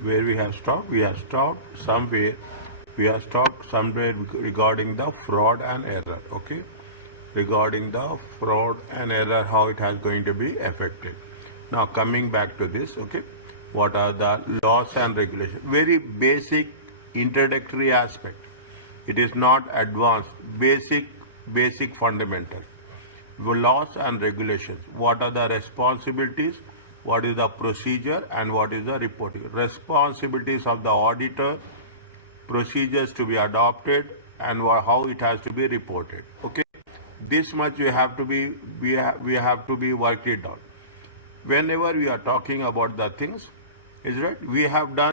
Where we have stopped? We have stopped somewhere. We have stopped somewhere regarding the fraud and error. Okay, regarding the fraud and error, how it has going to be affected. Now coming back to this. Okay, what are the laws and regulations? Very basic introductory aspect. It is not advanced. Basic fundamental. Laws and regulations. What are the responsibilities? What is the procedure and what is the reporting? Responsibilities of the auditor, procedures to be adopted, and how it has to be reported. Okay, this much we have to be worked it out. Whenever we are talking about the things, is right. We have done.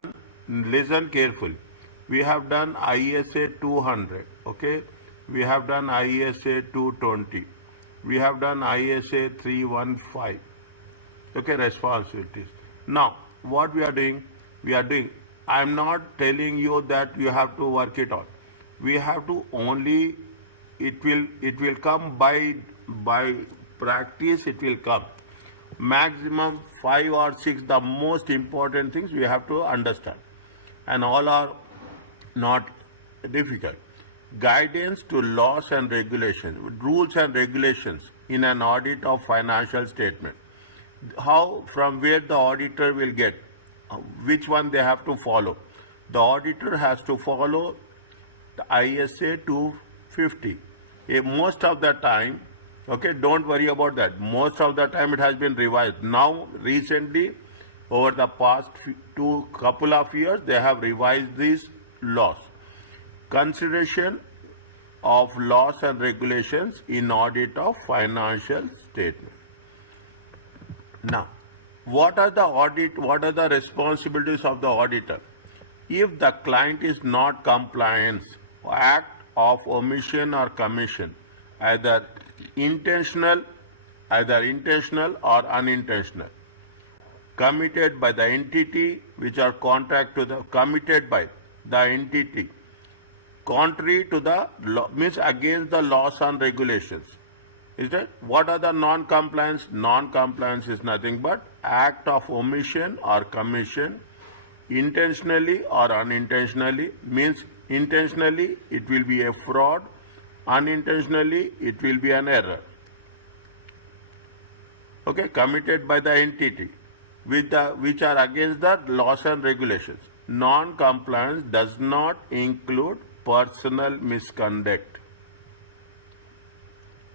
Listen carefully. We have done ISA 200. Okay, we have done ISA 220. We have done ISA 315. Okay, responsibilities. Now, what we are doing? I am not telling you that you have to work it out. We have to only, it will come by practice, it will come. Maximum 5 or 6, the most important things we have to understand. And all are not difficult. Guidance to laws and regulations, rules and regulations in an audit of financial statement. How, from where the auditor will get, which one they have to follow. The auditor has to follow the ISA 250. Most of the time, okay, don't worry about that. Most of the time it has been revised. Now, recently, over the past couple of years, they have revised these laws. Consideration of laws and regulations in audit of financial statement. Now, what are the responsibilities of the auditor? If the client is not compliant, act of omission or commission, either intentional or unintentional, committed by the entity which are committed by the entity, contrary to the law, means against the laws and regulations. Is that what are the non-compliance? Non-compliance is nothing but act of omission or commission, intentionally or unintentionally. Means intentionally it will be a fraud, unintentionally it will be an error. Okay, committed by the entity which are against the laws and regulations. Non-compliance does not include personal misconduct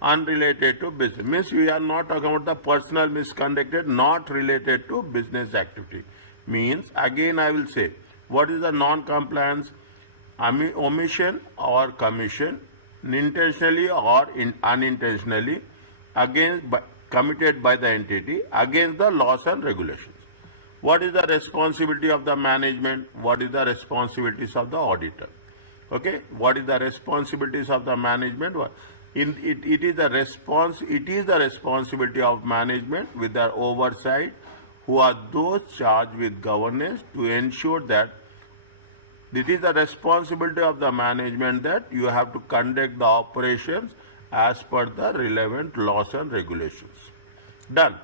unrelated to business. Means we are not talking about the personal misconduct not related to business activity. Means again I will say, what is the non-compliance? Omission or commission, intentionally or unintentionally, committed by the entity against the laws and regulations. What is the responsibility of the management? What is the responsibilities of the auditor? Okay, what is the responsibilities of the management? It is the responsibility of management with their oversight, who are those charged with governance, to ensure that it is the responsibility of the management that you have to conduct the operations as per the relevant laws and regulations. Done.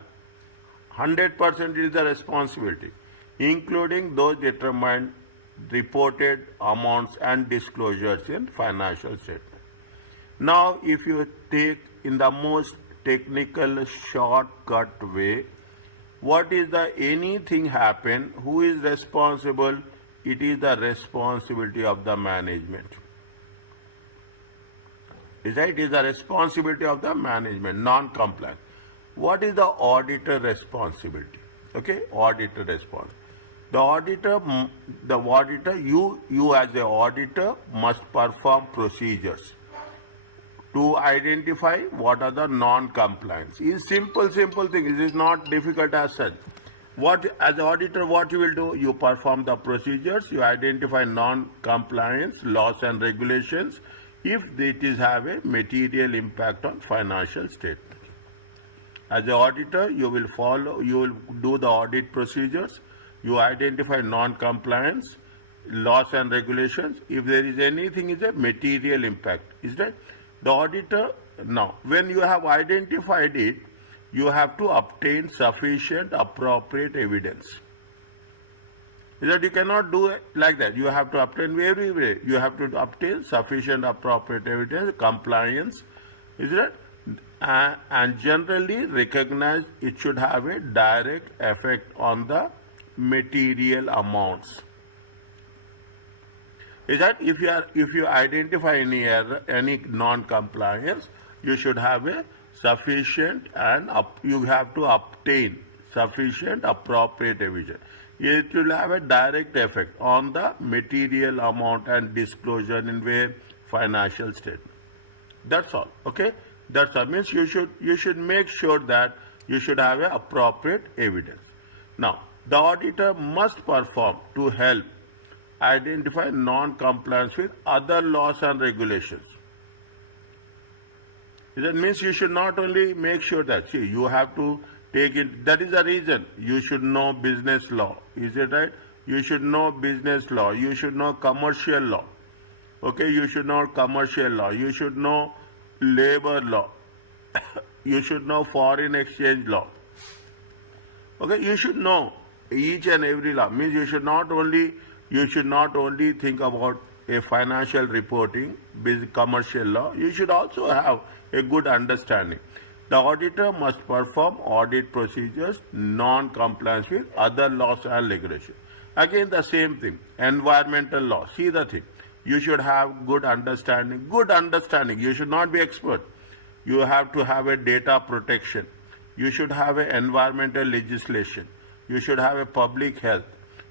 100% is the responsibility, including those determined, reported amounts and disclosures in financial statement. Now, if you take in the most technical shortcut way, what is the anything happen, who is responsible? It is the responsibility of the management. Is right? It is the responsibility of the management, non-compliance. What is the auditor responsibility? Okay, auditor response. You as an auditor must perform procedures to identify what are the non-compliance. It's simple thing. It is not difficult as such. As an auditor, what you will do? You perform the procedures. You identify non-compliance, laws and regulations, if it is have a material impact on financial statement. As an auditor, you will do the audit procedures. You identify non-compliance, laws and regulations. If there is anything is a material impact, is that the auditor? Now, when you have identified it, you have to obtain sufficient appropriate evidence. Is that you cannot do it like that. You have to obtain every way. You have to obtain sufficient appropriate evidence, compliance, is it? And generally recognized it should have a direct effect on the material amounts. Is that if you identify any error, any non-compliance, you should have a sufficient and you have to obtain sufficient appropriate evidence. It will have a direct effect on the material amount and disclosure in where financial statement. That's all. Okay, that's all. Means you should make sure that you should have a appropriate evidence. Now the auditor must perform to help identify non-compliance with other laws and regulations. That means you should not only make sure that, see, you have to take it, that is the reason you should know business law, is it right? You should know business law, you should know commercial law, okay, you should know commercial law, you should know labor law, you should know foreign exchange law, okay, you should know each and every law. Means you should not only think about a financial reporting, commercial law, you should also have a good understanding. The auditor must perform audit procedures, non-compliance with other laws and regulations. Again the same thing, environmental law, see the thing, you should have good understanding, you should not be expert. You have to have a data protection, you should have an environmental legislation, you should have a public health,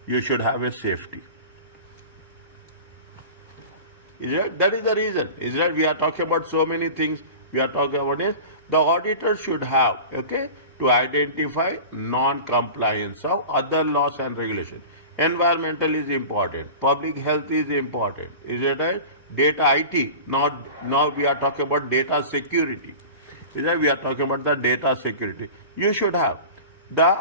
you should have a safety. Is that? That is the reason. Is that we are talking about so many things. We are talking about is the auditor should have, okay, to identify non-compliance of other laws and regulations. Environmental is important. Public health is important. Is it right? Data IT. Now we are talking about data security. Is that we are talking about the data security. You should have the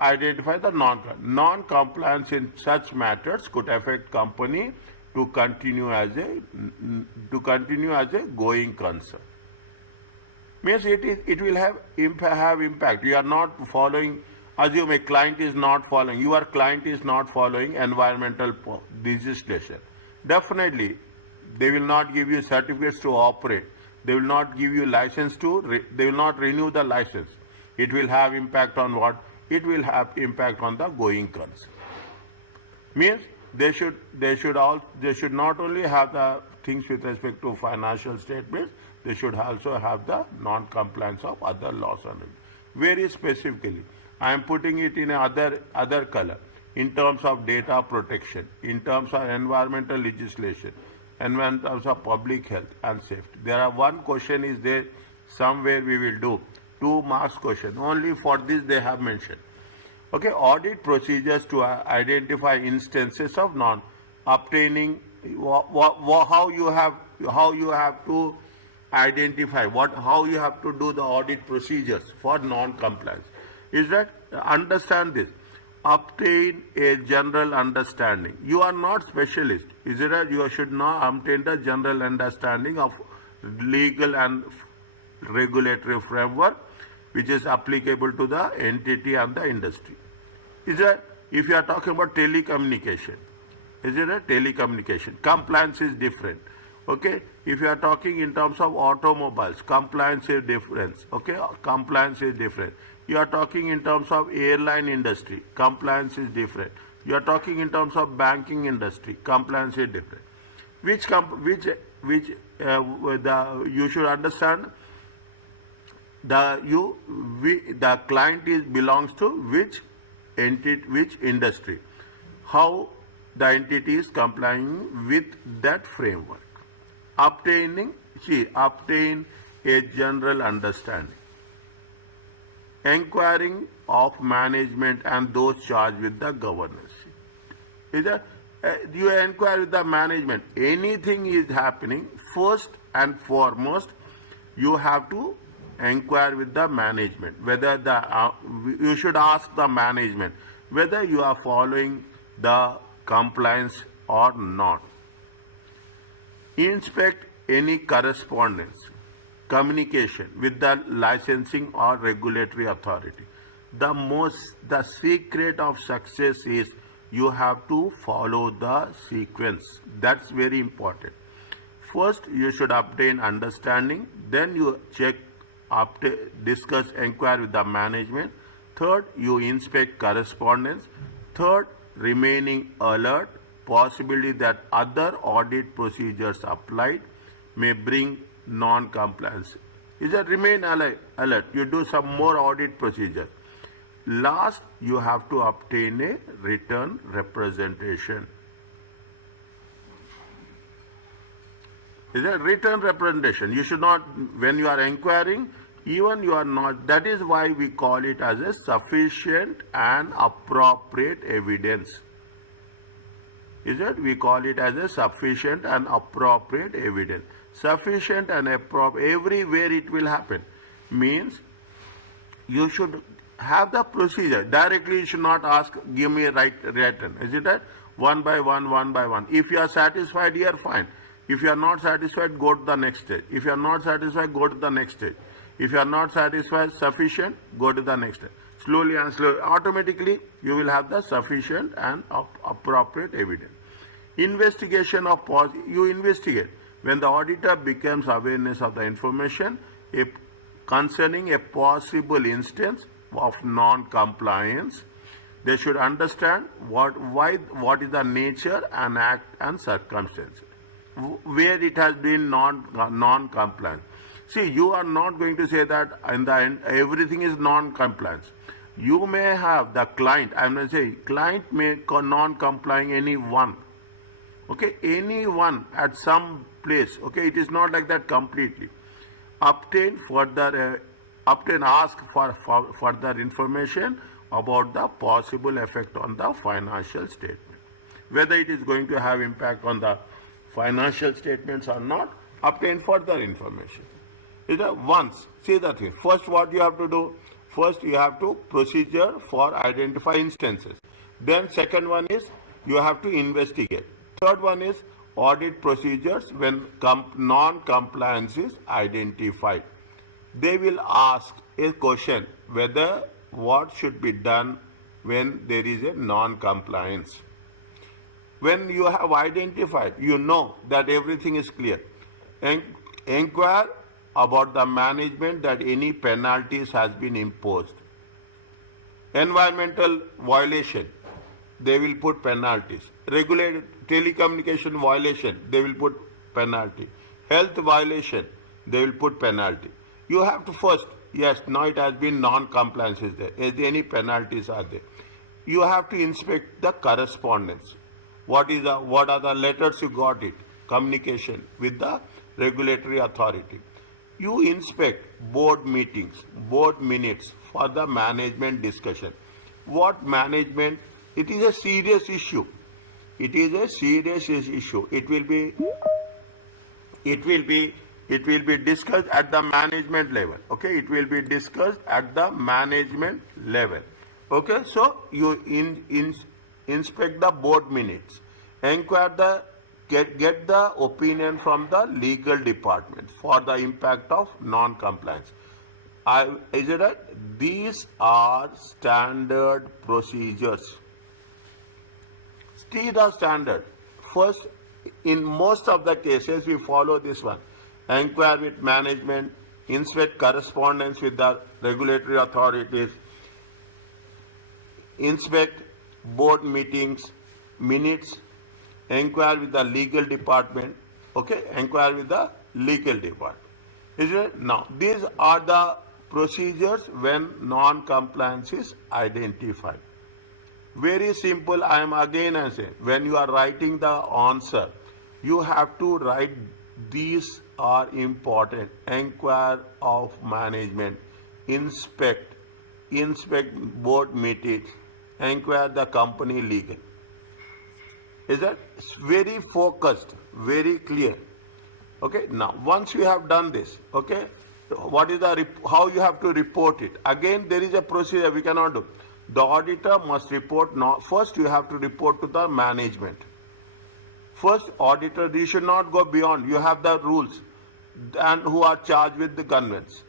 identify the non-compliance in such matters could affect company to continue as a going concern. Means it will have impact. You are not following. Assume a client is not following. Your client is not following environmental legislation. Definitely, they will not give you certificates to operate. They will not give you license to. They will not renew the license. It will have impact on what? It will have impact on the going concern. Means they should not only have the things with respect to financial statements, they should also have the non-compliance of other laws and regulations. Very specifically, I am putting it in other color in terms of data protection, in terms of environmental legislation, and in terms of public health and safety. There are one question is there somewhere we will do 2 marks question. Only for this they have mentioned. Okay, audit procedures to identify instances of non-obtaining. How you have to identify how you have to do the audit procedures for non-compliance. Is that understand this? Obtain a general understanding. You are not specialist. Is it that you should not obtain the general understanding of legal and regulatory framework which is applicable to the entity and the industry. Is that if you are talking about telecommunication, is it a telecommunication? Compliance is different. Okay, if you are talking in terms of automobiles, compliance is different. Okay, compliance is different. You are talking in terms of airline industry, compliance is different. You are talking in terms of banking industry, compliance is different. You should understand the client belongs to which entity, which industry, how the entity is complying with that framework. Obtain a general understanding. Inquiring of management and those charged with the governance. Is that you inquire with the management. Anything is happening, first and foremost, you have to inquire with the management. Whether you should ask the management whether you are following the compliance or not. Inspect any correspondence, communication with the licensing or regulatory authority. The secret of success is you have to follow the sequence. That's very important. First, you should obtain understanding. Then you check, discuss, inquire with the management. Third, you inspect correspondence. Third, remaining alert. Possibility that other audit procedures applied may bring non-compliance. Is that remain alert. You do some more audit procedures. Last, you have to obtain a written representation. Is a written representation. You should not, when you are inquiring, even you are not, that is why we call it as a sufficient and appropriate evidence. Is it? We call it as a sufficient and appropriate evidence. Sufficient and appropriate, everywhere it will happen. Means you should have the procedure. Directly you should not ask, give me a written. Is it that? One by one, one by one. If you are satisfied here, fine. If you are not satisfied, go to the next stage. If you are not satisfied, go to the next stage. If you are not satisfied, sufficient, go to the next stage. Slowly and slowly, automatically, you will have the sufficient and appropriate evidence. Investigation of you investigate. When the auditor becomes awareness of the information concerning a possible instance of non-compliance, they should understand what is the nature and act and circumstances where it has been non-compliant. See, you are not going to say that in the end everything is non-compliance. You may have the client, I am going to say, client may non-complying any one. Okay, anyone at some place. Okay, it is not like that completely. Ask for further information about the possible effect on the financial statement. Whether it is going to have impact on the financial statements or not, obtain further information. Is that once, see that way. First, what you have to do? First, you have to procedure for identify instances. Then second one is you have to investigate. Third one is audit procedures when non-compliance is identified. They will ask a question whether what should be done when there is a non-compliance. When you have identified, you know that everything is clear. Inquire about the management that any penalties has been imposed. Environmental violation, they will put penalties. Regulated telecommunication violation, they will put penalty. Health violation, they will put penalty. You have to first, yes, now it has been non-compliance is there. Is there any penalties are there? You have to inspect the correspondence. What are the letters you got it? Communication with the regulatory authority. You inspect board meetings, board minutes for the management discussion. What management? It is a serious issue. It is a serious issue. It will be discussed at the management level. Okay, it will be discussed at the management level. Okay, so you inspect the board minutes, inquire get the opinion from the legal department for the impact of non-compliance. Is it right? These are standard procedures. These are standard. First, in most of the cases, we follow this one. Inquire with management, inspect correspondence with the regulatory authorities, inspect board meetings, minutes, inquire with the legal department. Okay, inquire with the legal department. Is it? Now, these are the procedures when non-compliance is identified. Very simple. I am again saying, when you are writing the answer, you have to write these are important. Inquire of management, inspect board meetings, inquire the company legal. Is that very focused, very clear? Okay. Now, once you have done this, okay, what is how you have to report it? Again, there is a procedure we cannot do. The auditor must report. First, you have to report to the management. First, auditor, you should not go beyond. You have the rules and who are charged with the governance,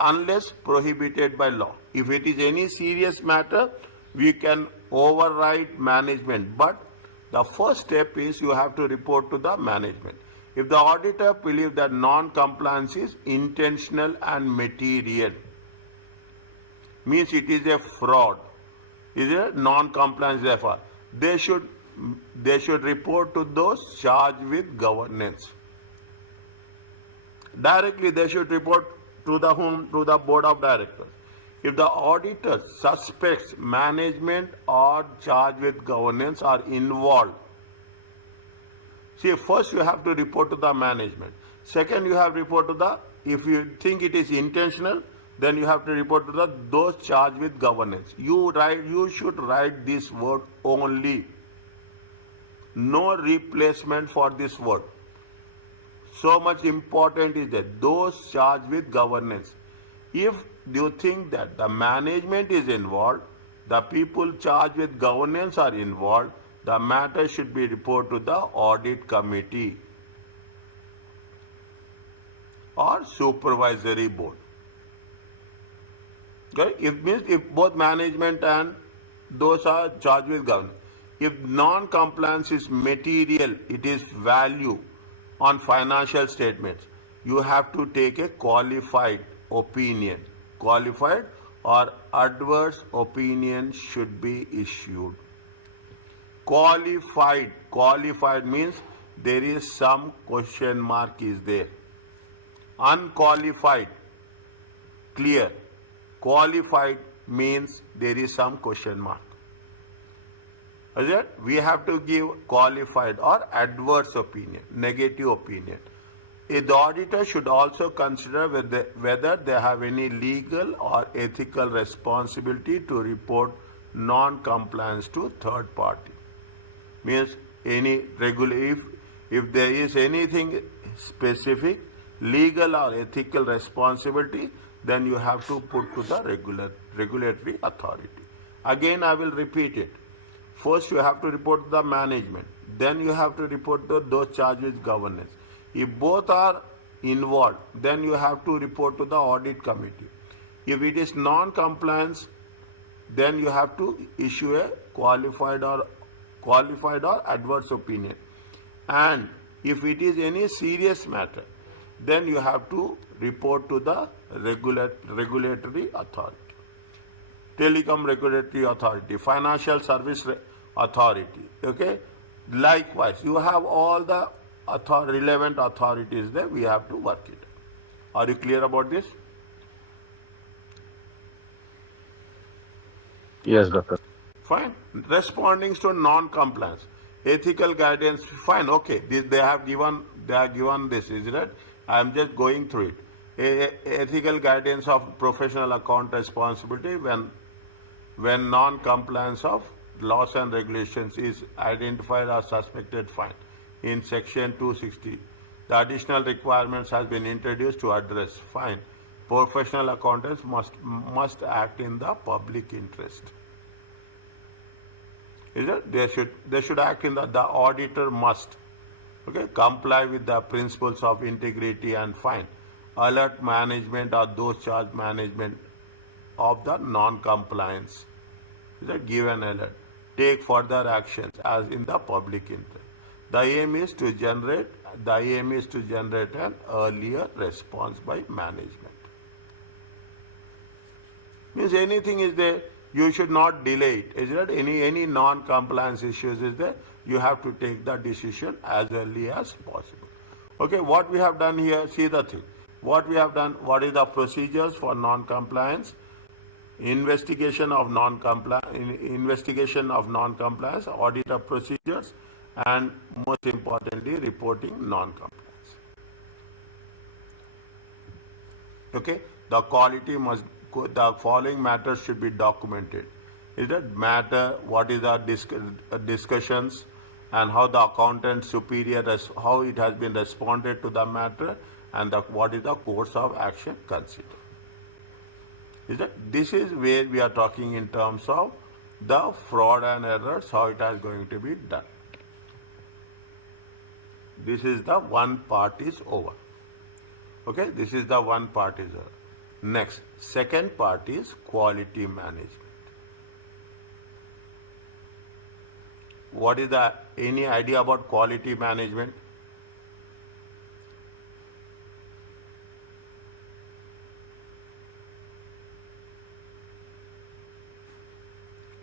unless prohibited by law. If it is any serious matter, we can override management, but the first step is you have to report to the management. If the auditor believes that non-compliance is intentional and material, means it is a fraud, is a non-compliance, therefore they should report to those charged with governance. Directly they should report to the whom? To the board of directors. If the auditor suspects management or charged with governance are involved, see, first you have to report to the management. Second, you have to report to the, if you think it is intentional, then you have to report to those charged with governance. You should write this word only. No replacement for this word. So much important is that those charged with governance. If you think that the management is involved, the people charged with governance are involved, the matter should be reported to the audit committee or supervisory board. Okay? If both management and those are charged with governance. If non-compliance is material, it is value on financial statements, you have to take a qualified opinion. Qualified or adverse opinion should be issued. Qualified means there is some question mark is there. Unqualified, clear. Qualified means there is some question mark. We have to give qualified or adverse opinion, negative opinion. The auditor should also consider whether they have any legal or ethical responsibility to report non-compliance to third party. Means any if there is anything specific, legal or ethical responsibility, then you have to put to the regulatory authority. Again, I will repeat it. First, you have to report to the management. Then you have to report to those charged with governance. If both are involved, then you have to report to the audit committee. If it is non-compliance, then you have to issue a qualified or adverse opinion. And if it is any serious matter, then you have to report to the regulatory authority. Telecom regulatory authority, financial service authority. Okay. Likewise, you have all the relevant authorities there. We have to work it. Are you clear about this? Yes, doctor. Fine. Responding to non-compliance, ethical guidance. Fine. Okay. They have given this. Is it? I am just going through it. Ethical guidance of professional account responsibility when non-compliance of laws and regulations is identified or suspected, fine. In section 260, the additional requirements has been introduced to address, fine. Professional accountants must act in the public interest. Is it? They should act in the auditor must, okay, comply with the principles of integrity and fine. Alert management or those charged management of the non-compliance. Is it? Give an alert. Take further actions as in the public interest. The aim is to generate an earlier response by management. Means anything is there, you should not delay it. Is there any non-compliance issues is there, you have to take the decision as early as possible. Okay, what we have done here, see the thing. What we have done, what is the procedures for non-compliance? Investigation of non-compliance, auditor procedures, and most importantly, reporting non-compliance. Okay, the following matters should be documented. Is that matter? What is the discussions and how the accountant superior how it has been responded to the matter, and what is the course of action considered. Is that this is where we are talking in terms of the fraud and errors, how it is going to be done. This is the one part is over. Okay, this is the one part is over. Next, second part is quality management. what is the, any idea about quality management?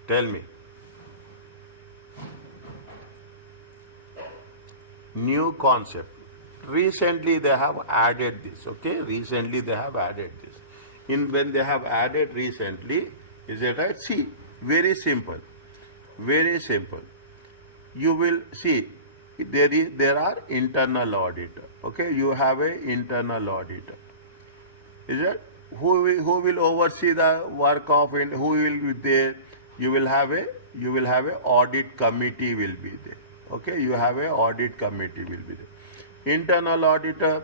Tell me. New concept. Recently they have added this, okay? Recently they have added this. When they have added recently, is it right? See, very simple. Very simple. You will see, there are internal auditor, okay? You have a internal auditor. Is it? Who will oversee the work of, who will be there? You will have a audit committee will be there. Okay, you have a audit committee will be there. Internal auditor.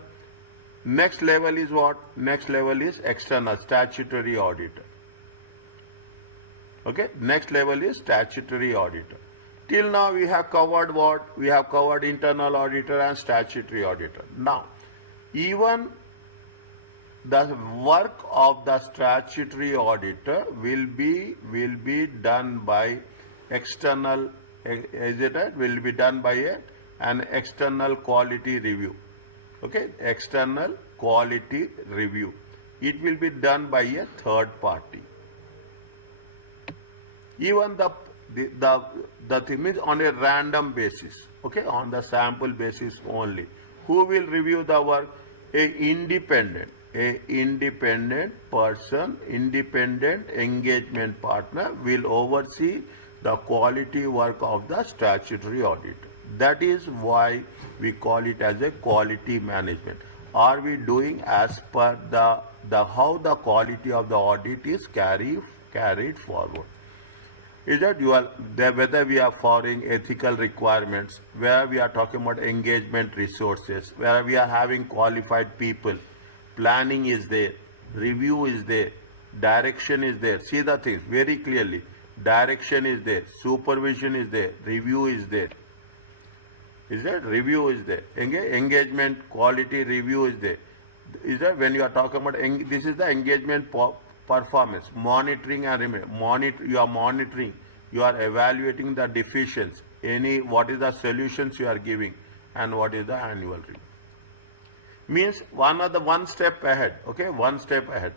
Next level is what? Next level is external statutory auditor. Okay, next level is statutory auditor. Till now we have covered what? We have covered internal auditor and statutory auditor. Now, even the work of the statutory auditor will be done by external, is it right? Will be done by an external quality review. Okay, external quality review. It will be done by a third party. Even the thing is on a random basis. Okay, on the sample basis only. Who will review the work? A independent person, independent engagement partner will oversee the quality work of the statutory audit. That is why we call it as a quality management. Are we doing as per the how the quality of the audit is carried forward? Is that you are there, whether we are following ethical requirements, where we are talking about engagement resources, where we are having qualified people, planning is there, review is there, direction is there. See the things very clearly. Direction is there, supervision is there, review is there. Is that review is there? Engagement quality review is there. Is that when you are talking about this is the engagement performance, monitoring and you are monitoring, you are evaluating the deficiencies, what is the solutions you are giving, and what is the annual review. Means one step ahead. Okay, one step ahead.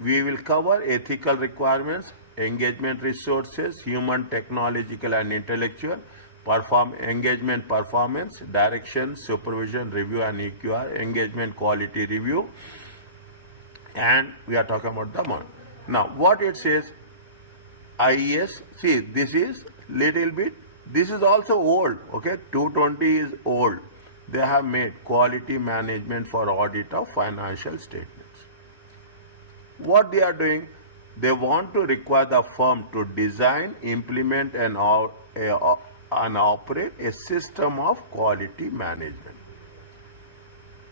We will cover ethical requirements, engagement resources, human, technological, and intellectual. Engagement performance, direction, supervision, review, and EQR, engagement quality review, and we are talking about the month. Now, what it says, IES, see, this is little bit, this is also old, okay, 220 is old. They have made quality management for audit of financial statements. What they are doing, they want to require the firm to design, implement, and operate a system of quality management.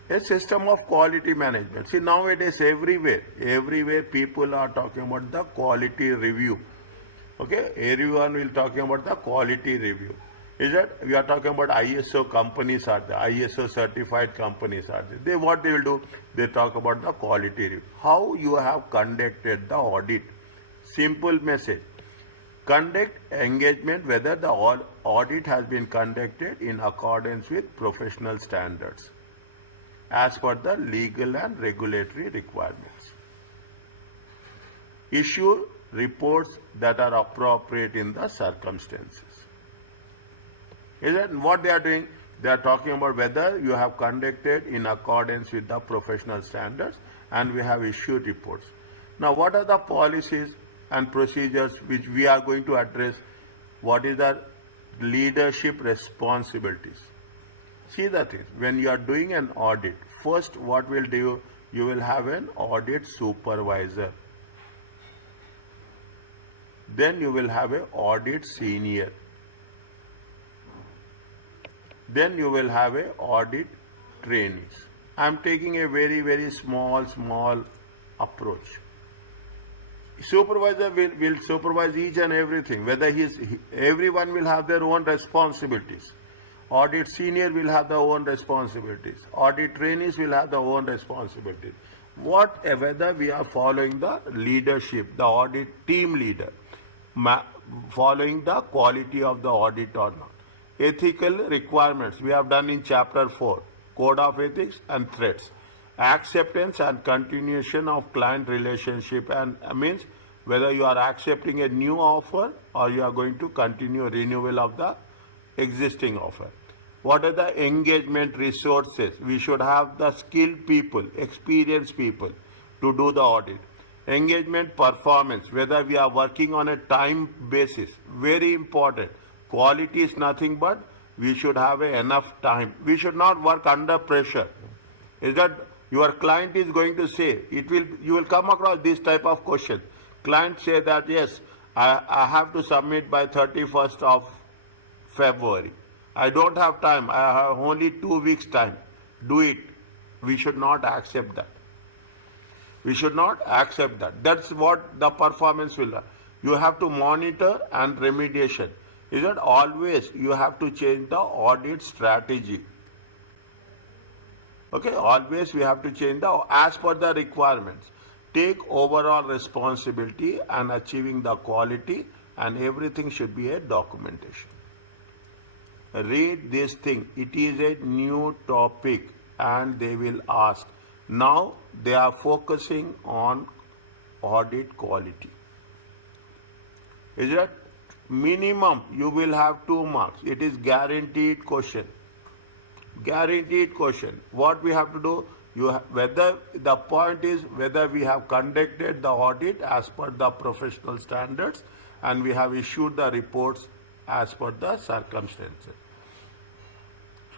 A system of quality management. See, nowadays everywhere people are talking about the quality review. Okay, everyone will talking about the quality review. Is that we are talking about ISO companies are there, ISO certified companies are there. What they will do? They talk about the quality review. How you have conducted the audit. Simple message. Conduct engagement whether the audit has been conducted in accordance with professional standards as per the legal and regulatory requirements. Issue reports that are appropriate in the circumstances. Is that what they are doing? They are talking about whether you have conducted in accordance with the professional standards, and we have issued reports. Now, what are the policies and procedures which we are going to address? What is the leadership responsibilities? See the thing, when you are doing an audit, first what will do, you will have an audit supervisor. Then you will have an audit senior. Then you will have an audit trainees. I am taking a very small approach. Supervisor will supervise each and everything, whether everyone will have their own responsibilities. Audit senior will have their own responsibilities. Audit trainees will have their own responsibilities. Whether we are following the leadership, the audit team leader, following the quality of the audit or not. Ethical requirements we have done in chapter 4, code of ethics and threats. Acceptance and continuation of client relationship, and means whether you are accepting a new offer or you are going to continue renewal of the existing offer. What are the engagement resources? We should have the skilled people, experienced people to do the audit. Engagement performance, whether we are working on a time basis, very important. Quality is nothing but we should have enough time. We should not work under pressure. Is that your client is going to say, you will come across this type of question. Client say that yes, I have to submit by 31st of February. I don't have time. I have only 2 weeks time. Do it. We should not accept that. We should not accept that. That's what the performance will. You have to monitor and remediation. Is that always you have to change the audit strategy. Okay, always we have to change as per the requirements. Take overall responsibility and achieving the quality, and everything should be a documentation. Read this thing. It is a new topic and they will ask. Now they are focusing on audit quality. Is that minimum you will have 2 marks. It is guaranteed question. Guaranteed question. What we have to do? Whether the point is whether we have conducted the audit as per the professional standards and we have issued the reports as per the circumstances.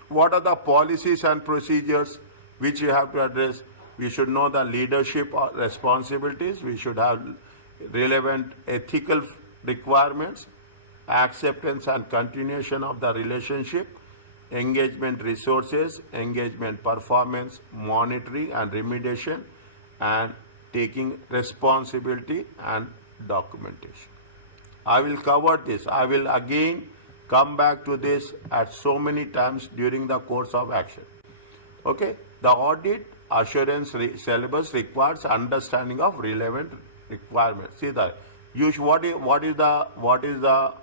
What are the policies and procedures which you have to address? We should know the leadership responsibilities. We should have relevant ethical requirements, acceptance and continuation of the relationship, engagement resources, engagement performance, monitoring and remediation, and taking responsibility and documentation. I will cover this. I will again come back to this at so many times during the course of action. Okay, the audit assurance syllabus requires understanding of relevant requirements. See that what is the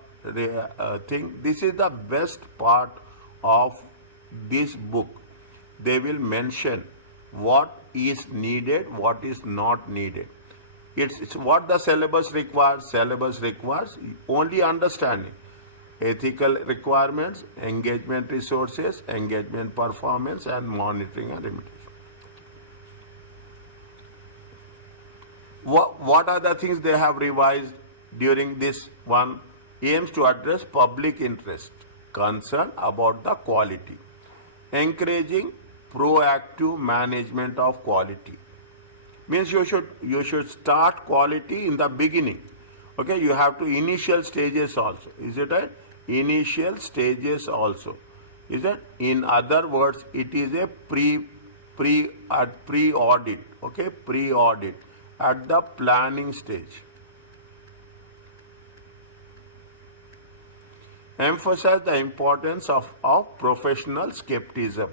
thing? This is the best part of this book. They will mention what is needed, what is not needed. It's what the syllabus requires. Syllabus requires only understanding. Ethical requirements, engagement resources, engagement performance, and monitoring and remediation. What are the things they have revised during this one? Aims to address public interest, concern about the quality, encouraging proactive management of quality. Means you should start quality in the beginning. Okay, you have to initial stages also. Is it right? Initial stages also. Is it? In other words, it is a pre-audit. Okay, pre-audit at the planning stage. Emphasize the importance of professional skepticism.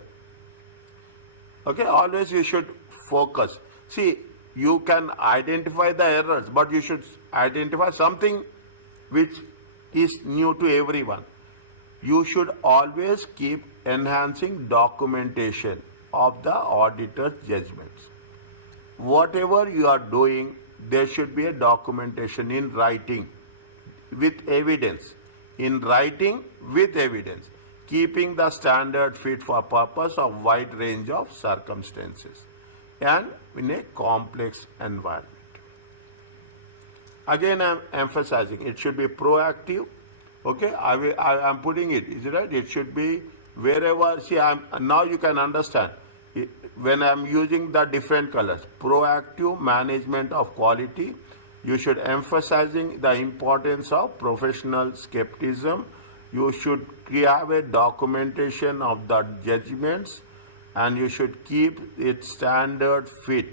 Okay, always you should focus. See, you can identify the errors, but you should identify something which is new to everyone. You should always keep enhancing documentation of the auditor's judgments. Whatever you are doing, there should be a documentation in writing with evidence. In writing with evidence, keeping the standard fit for purpose of wide range of circumstances and in a complex environment. Again, I am emphasizing it should be proactive. Okay, I am putting it. Is it right? It should be wherever. See, now you can understand when I am using the different colors. Proactive management of quality. You should emphasizing the importance of professional skepticism. You should have a documentation of the judgments, and you should keep it standard fit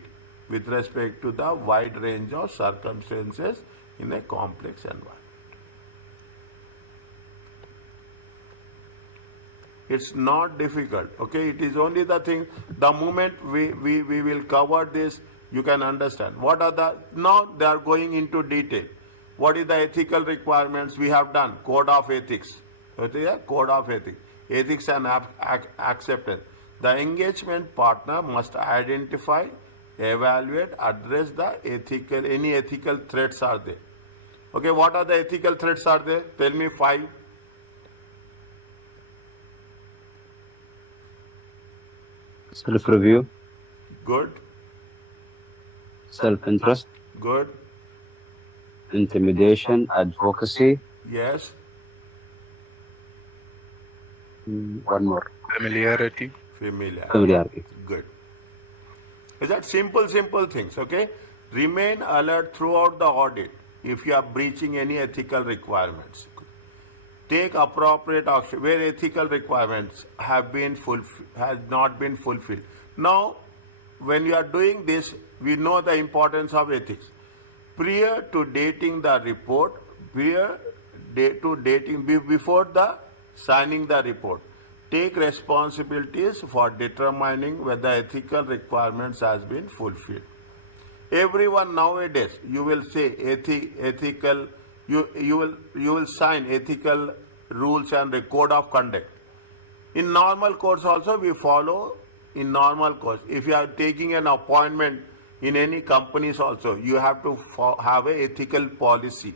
with respect to the wide range of circumstances in a complex environment. It's not difficult. Okay, it is only the thing. The moment we will cover this, you can understand. What are the, now they are going into detail. What is the ethical requirements we have done? Code of ethics. Okay, a code of ethics. Ethics and acceptance. The engagement partner must identify, evaluate, address the any ethical threats are there. Okay, what are the ethical threats are there? Tell me 5. Self-review, Good, self-interest, good, intimidation, advocacy, yes, one more, Familiarity. familiar. familiarity. Good. Is that simple things, okay? Remain alert throughout the audit if you are breaching any ethical requirements. Take appropriate action where ethical requirements has not been fulfilled. Now, when you are doing this, we know the importance of ethics. Prior to dating the report, before the signing the report, take responsibilities for determining whether ethical requirements has been fulfilled. Everyone nowadays, you will say ethical, you will sign ethical rules and the code of conduct. In normal course also we follow in normal course. If you are taking an appointment in any companies also, you have to have a ethical policy.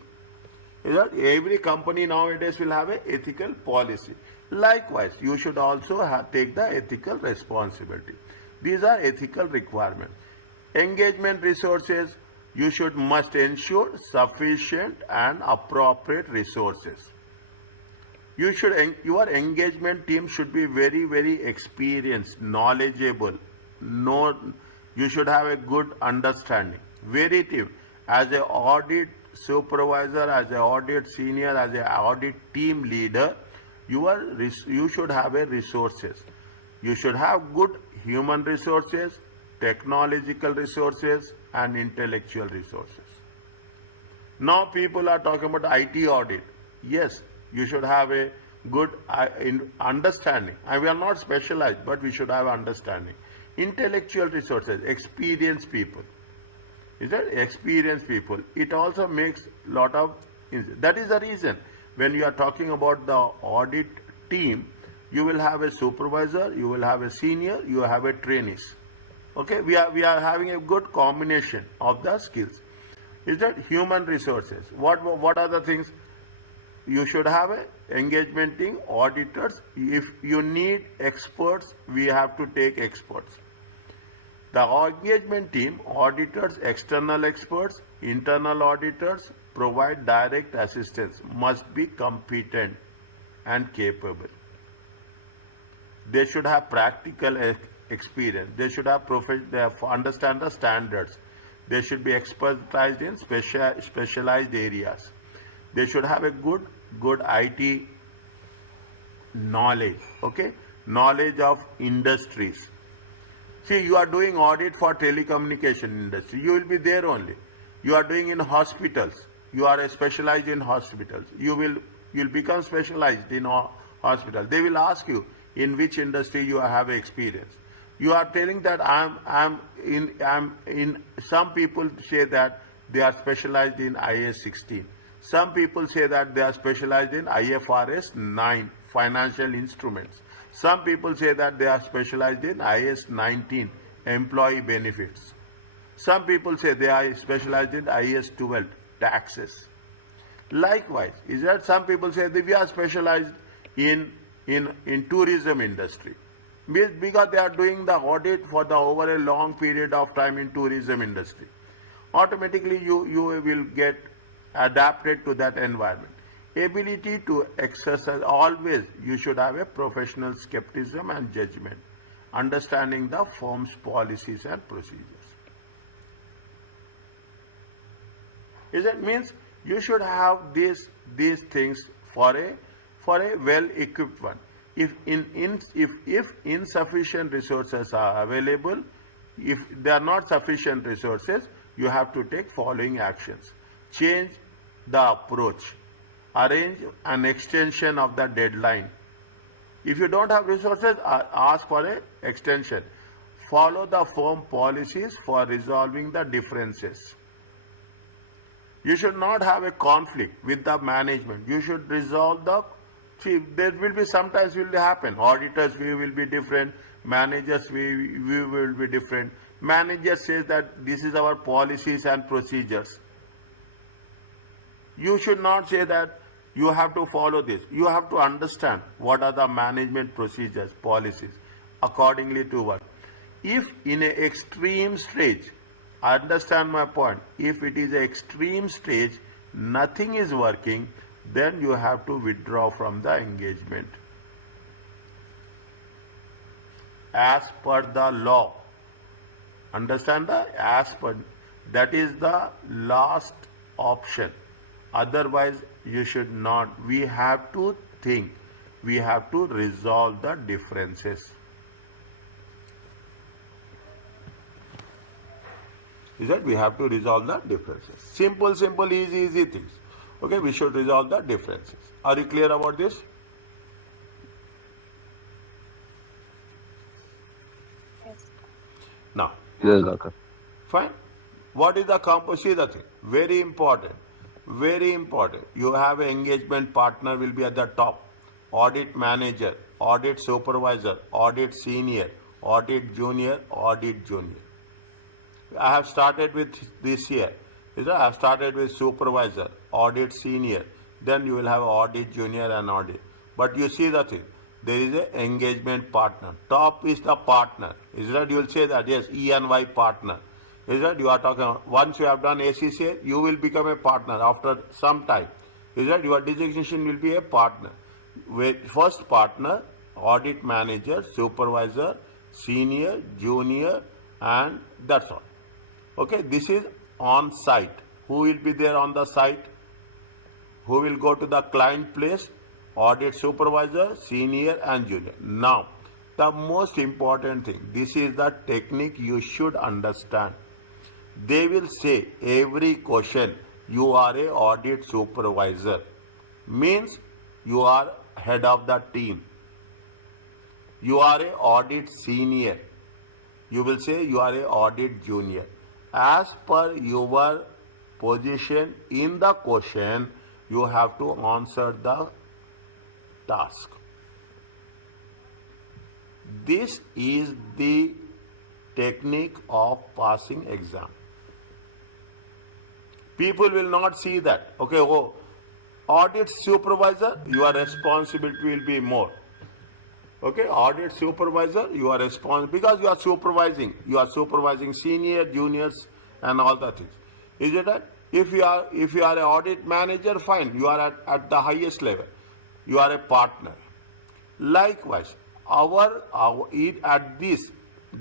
Is that every company nowadays will have a ethical policy. Likewise, you should also take the ethical responsibility. These are ethical requirements. Engagement resources, you must ensure sufficient and appropriate resources. Your engagement team should be very experienced, knowledgeable. You should have a good understanding. Very team. As an audit supervisor, as an audit senior, as an audit team leader, you should have a resources. You should have good human resources, technological resources, and intellectual resources. Now people are talking about IT audit. Yes, you should have a good understanding. And we are not specialized, but we should have understanding. Intellectual resources, experienced people. Is that experienced people? It also makes lot of. That is the reason when you are talking about the audit team, you will have a supervisor, you will have a senior, you have a trainees. Okay, we are having a good combination of the skills. Is that human resources? What are the things? You should have a engagement team, auditors. If you need experts, we have to take experts. The engagement team, auditors, external experts, internal auditors provide direct assistance, must be competent and capable. They should have practical experience. They should have understand the standards. They should be expertized in specialized areas. They should have a good IT knowledge. Okay, knowledge of industries. See, you are doing audit for telecommunication industry. You will be there only. You are doing in hospitals. You are specialized in hospitals. You'll become specialized in hospital. They will ask you in which industry you have experience. You are telling that I'm in. Some people say that they are specialized in IAS 16. Some people say that they are specialized in IFRS 9, financial instruments. Some people say that they are specialized in IAS 19, employee benefits. Some people say they are specialized in IAS 12, taxes. Likewise, is that some people say that we are specialized in tourism industry. Because they are doing the audit for the over a long period of time in tourism industry. Automatically you will get adapted to that environment. Ability to exercise, always you should have a professional skepticism and judgment, understanding the firm's policies and procedures. It means you should have these things for a well equipped one. If insufficient resources are available, if there are not sufficient resources, you have to take following actions. Change the approach. Arrange an extension of the deadline. If you don't have resources, ask for an extension. Follow the firm policies for resolving the differences. You should not have a conflict with the management. You should resolve the See, there will be sometimes will happen. Auditors view will be different. Managers view will be different. Manager says that this is our policies and procedures. You should not say that you have to follow this. You have to understand what are the management procedures, policies, accordingly to what. If in an extreme stage, understand my point, if it is an extreme stage, nothing is working, then you have to withdraw from the engagement. As per the law. Understand that? As per, that is the last option. Otherwise, you should not. We have to think. We have to resolve the differences. Is that we have to resolve the differences. Simple, easy things. Okay, we should resolve the differences. Are you clear about this? Yes. Now, Yes, doctor. fine. What is the composition? See the thing. Very important. Very important. You have an engagement partner will be at the top. Audit manager, audit supervisor, audit senior, audit junior, audit junior. I have started with this here. I have started with supervisor, audit senior. Then you will have audit junior and audit. But you see the thing. There is an engagement partner. Top is the partner. Is that you will say that yes, E and Y partner. Is that you are talking about, once you have done ACCA, you will become a partner after some time. Is that your designation will be a partner. With first partner, audit manager, supervisor, senior, junior, and that's all. Okay, this is on site. Who will be there on the site? Who will go to the client place? Audit supervisor, senior, and junior. Now, the most important thing, this is the technique you should understand. They will say every question, you are a audit supervisor. Means you are head of the team. You are a audit senior. You will say you are a audit junior. As per your position in the question, you have to answer the task. This is the technique of passing exam. People will not see that. Okay, oh, audit supervisor, your responsibility will be more. Okay, audit supervisor, you are responsible because you are supervising. You are supervising senior, juniors, and all the things. Is it that? If you are an audit manager, fine. You are at the highest level. You are a partner. Likewise, at this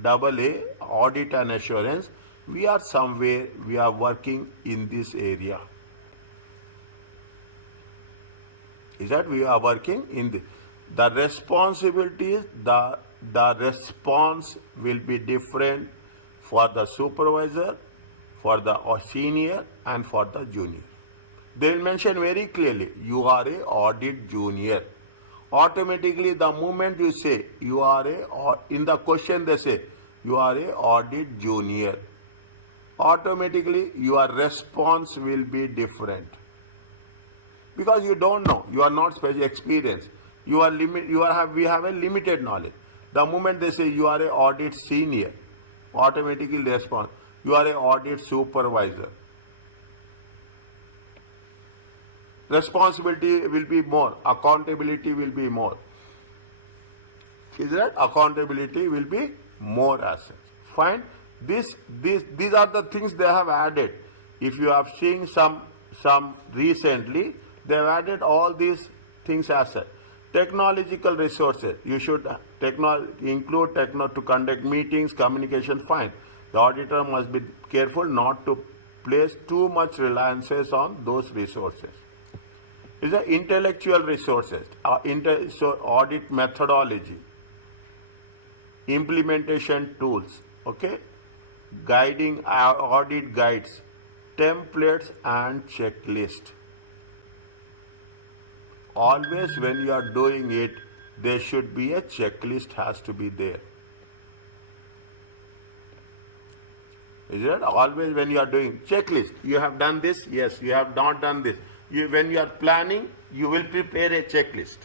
AA audit and assurance, we are working in this area. Is that we are working in this? The responsibilities, the response will be different for the supervisor, for the senior, and for the junior. They will mention very clearly, you are a audit junior. Automatically, the moment you say you are in the question they say you are a audit junior. Automatically, your response will be different. Because you don't know, you are not special experienced. We have a limited knowledge. The moment they say you are an audit senior, automatically respond, you are an audit supervisor. Responsibility will be more, accountability will be more. Is that? Accountability will be more as such. Fine. These are the things they have added. If you have seen some recently, they have added all these things as such. Technological resources, you should include to conduct meetings, communication, fine. The auditor must be careful not to place too much reliances on those resources. Is the intellectual resources, audit methodology, implementation tools, okay, guiding audit guides, templates and checklist. Always when you are doing it, there should be a checklist has to be there. Is it? Always when you are doing checklist, you have done this, yes, you have not done this. When you are planning, you will prepare a checklist.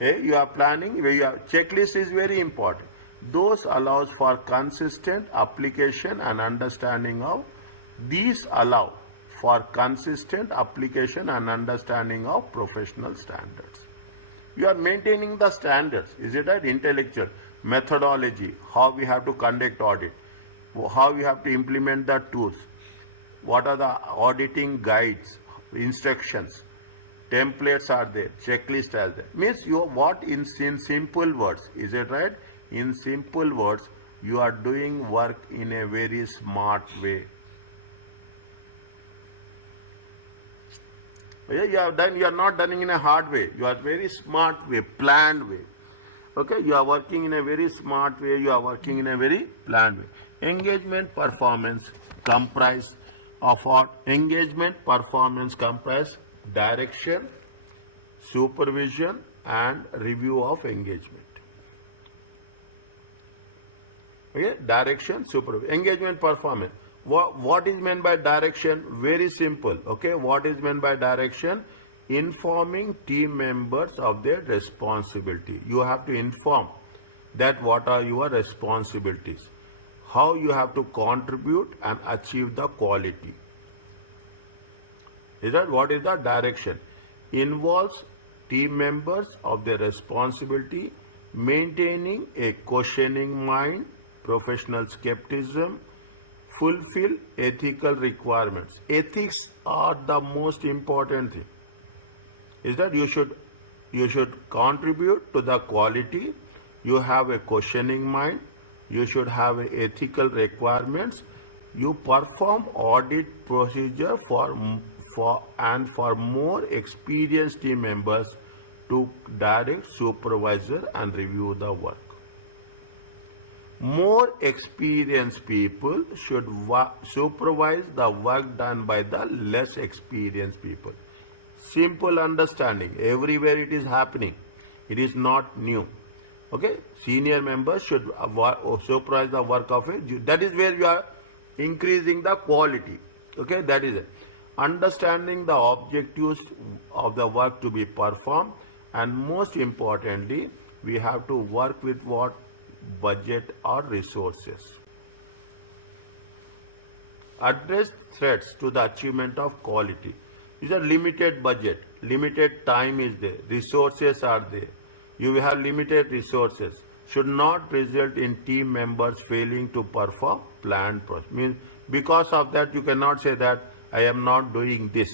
You are planning, where you have checklist is very important. Those allows for consistent application and understanding of, these allow for consistent application and understanding of professional standards. You are maintaining the standards, is it right? Intellectual, methodology, how we have to conduct audit, how we have to implement the tools, what are the auditing guides, instructions, templates are there, checklist are there. Means you what in simple words, is it right? In simple words, you are doing work in a very smart way. You are not done in a hard way. You are very smart way, planned way. Okay, you are working in a very smart way. You are working in a very planned way. Engagement performance comprise of what? Engagement performance comprise direction, supervision, and review of engagement. Okay, direction, supervision, engagement performance. What is meant by direction? Very simple. Okay, what is meant by direction? Informing team members of their responsibility. You have to inform that what are your responsibilities, how you have to contribute and achieve the quality. Is that what is the direction? Involves team members of their responsibility, maintaining a questioning mind, professional skepticism, fulfill ethical requirements. Ethics are the most important thing. Is that you should contribute to the quality, you have a questioning mind, you should have ethical requirements, you perform audit procedure for more experienced team members to direct, supervisor and review the work. More experienced people should supervise the work done by the less experienced people. Simple understanding. Everywhere it is happening. It is not new. Okay? Senior members should supervise the work of it. That is where you are increasing the quality. Okay? That is it. Understanding the objectives of the work to be performed, and most importantly, we have to work with what? Budget or resources. Address threats to the achievement of quality. These are limited budget, limited time is there, resources are there. You will have limited resources. Should not result in team members failing to perform planned process. Means because of that you cannot say that I am not doing this.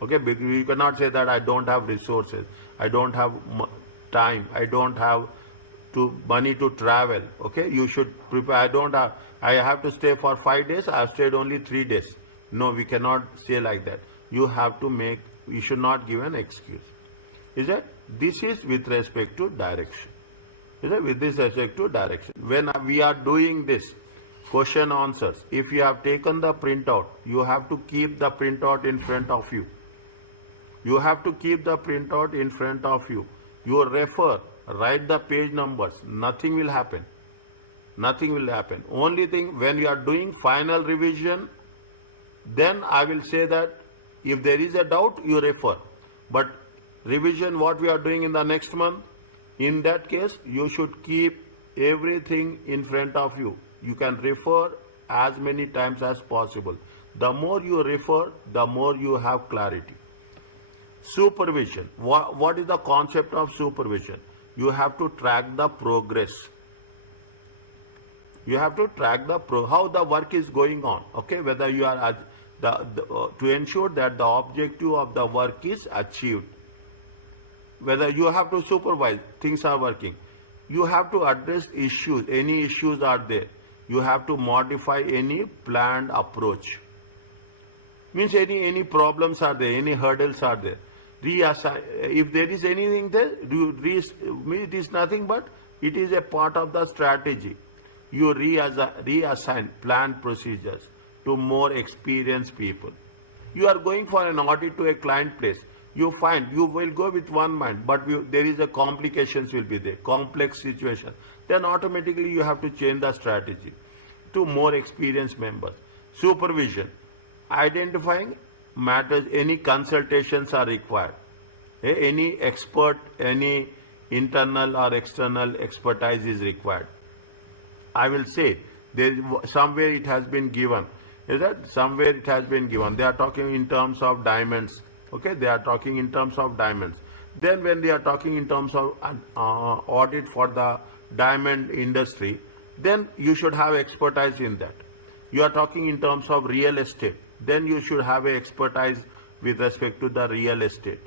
Okay, you cannot say that I don't have resources, I don't have time, I don't have money to travel. Okay, you should prepare. I have to stay for 5 days, I have stayed only 3 days. No, we cannot say like that. You should not give an excuse. Is it? This is with respect to direction. Is it? With this respect to direction. When we are doing this, question answers, if you have taken the printout, you have to keep the printout in front of you. You have to keep the printout in front of you. You refer, write the page numbers, nothing will happen. Nothing will happen. Only thing, when you are doing final revision, then I will say that if there is a doubt, you refer. But revision, what we are doing in the next month, in that case, you should keep everything in front of you. You can refer as many times as possible. The more you refer, the more you have clarity. Supervision. What is the concept of supervision? You have to track the progress. You have to track how the work is going on. Okay, whether you are to ensure that the objective of the work is achieved. Whether you have to supervise, things are working. You have to address issues. Any issues are there. You have to modify any planned approach. Means any problems are there, any hurdles are there. Reassign. If there is anything there, it is nothing but it is a part of the strategy. You reassign planned procedures to more experienced people. You are going for an audit to a client place. You find you will go with one mind, but there is a complications will be there, complex situation. Then automatically you have to change the strategy to more experienced members. Supervision. Identifying matters, any consultations are required. Any expert, any internal or external expertise is required. I will say there somewhere it has been given. Is that somewhere it has been given? They are talking in terms of diamonds. Okay, they are talking in terms of diamonds. Then when they are talking in terms of audit for the diamond industry, then you should have expertise in that. You are talking in terms of real estate, then you should have a expertise with respect to the real estate.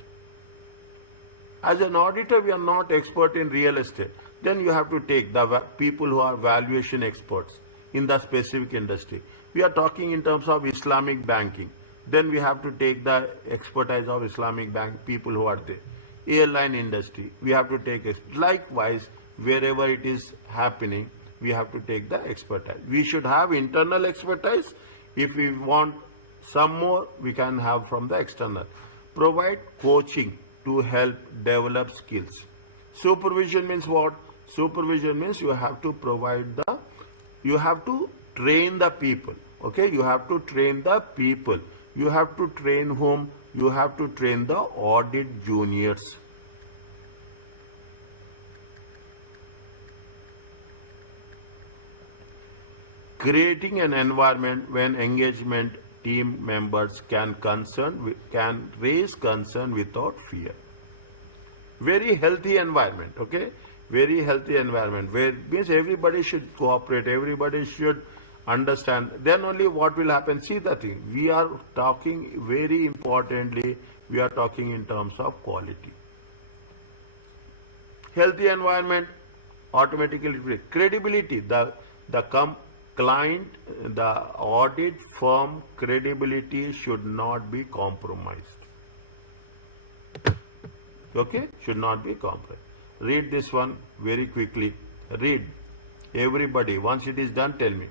As an auditor, we are not expert in real estate. Then you have to take the people who are valuation experts in the specific industry. We are talking in terms of Islamic banking. Then we have to take the expertise of Islamic bank people who are there. Airline industry, we have to take it. Likewise, wherever it is happening, we have to take the expertise. We should have internal expertise. If we want some more, we can have from the external. Provide coaching to help develop skills. Supervision means what? Supervision means you have to you have to train the people. Okay, you have to train the people. You have to train whom? You have to train the audit juniors. Creating an environment when engagement team members can raise concern without fear. Very healthy environment, okay? Very healthy environment where means everybody should cooperate, everybody should understand. Then only what will happen? See the thing. We are talking very importantly, we are talking in terms of quality. Healthy environment, automatically credibility. Client, the audit firm credibility should not be compromised. Okay, should not be compromised. Read this one very quickly. Read. Everybody, once it is done, tell me.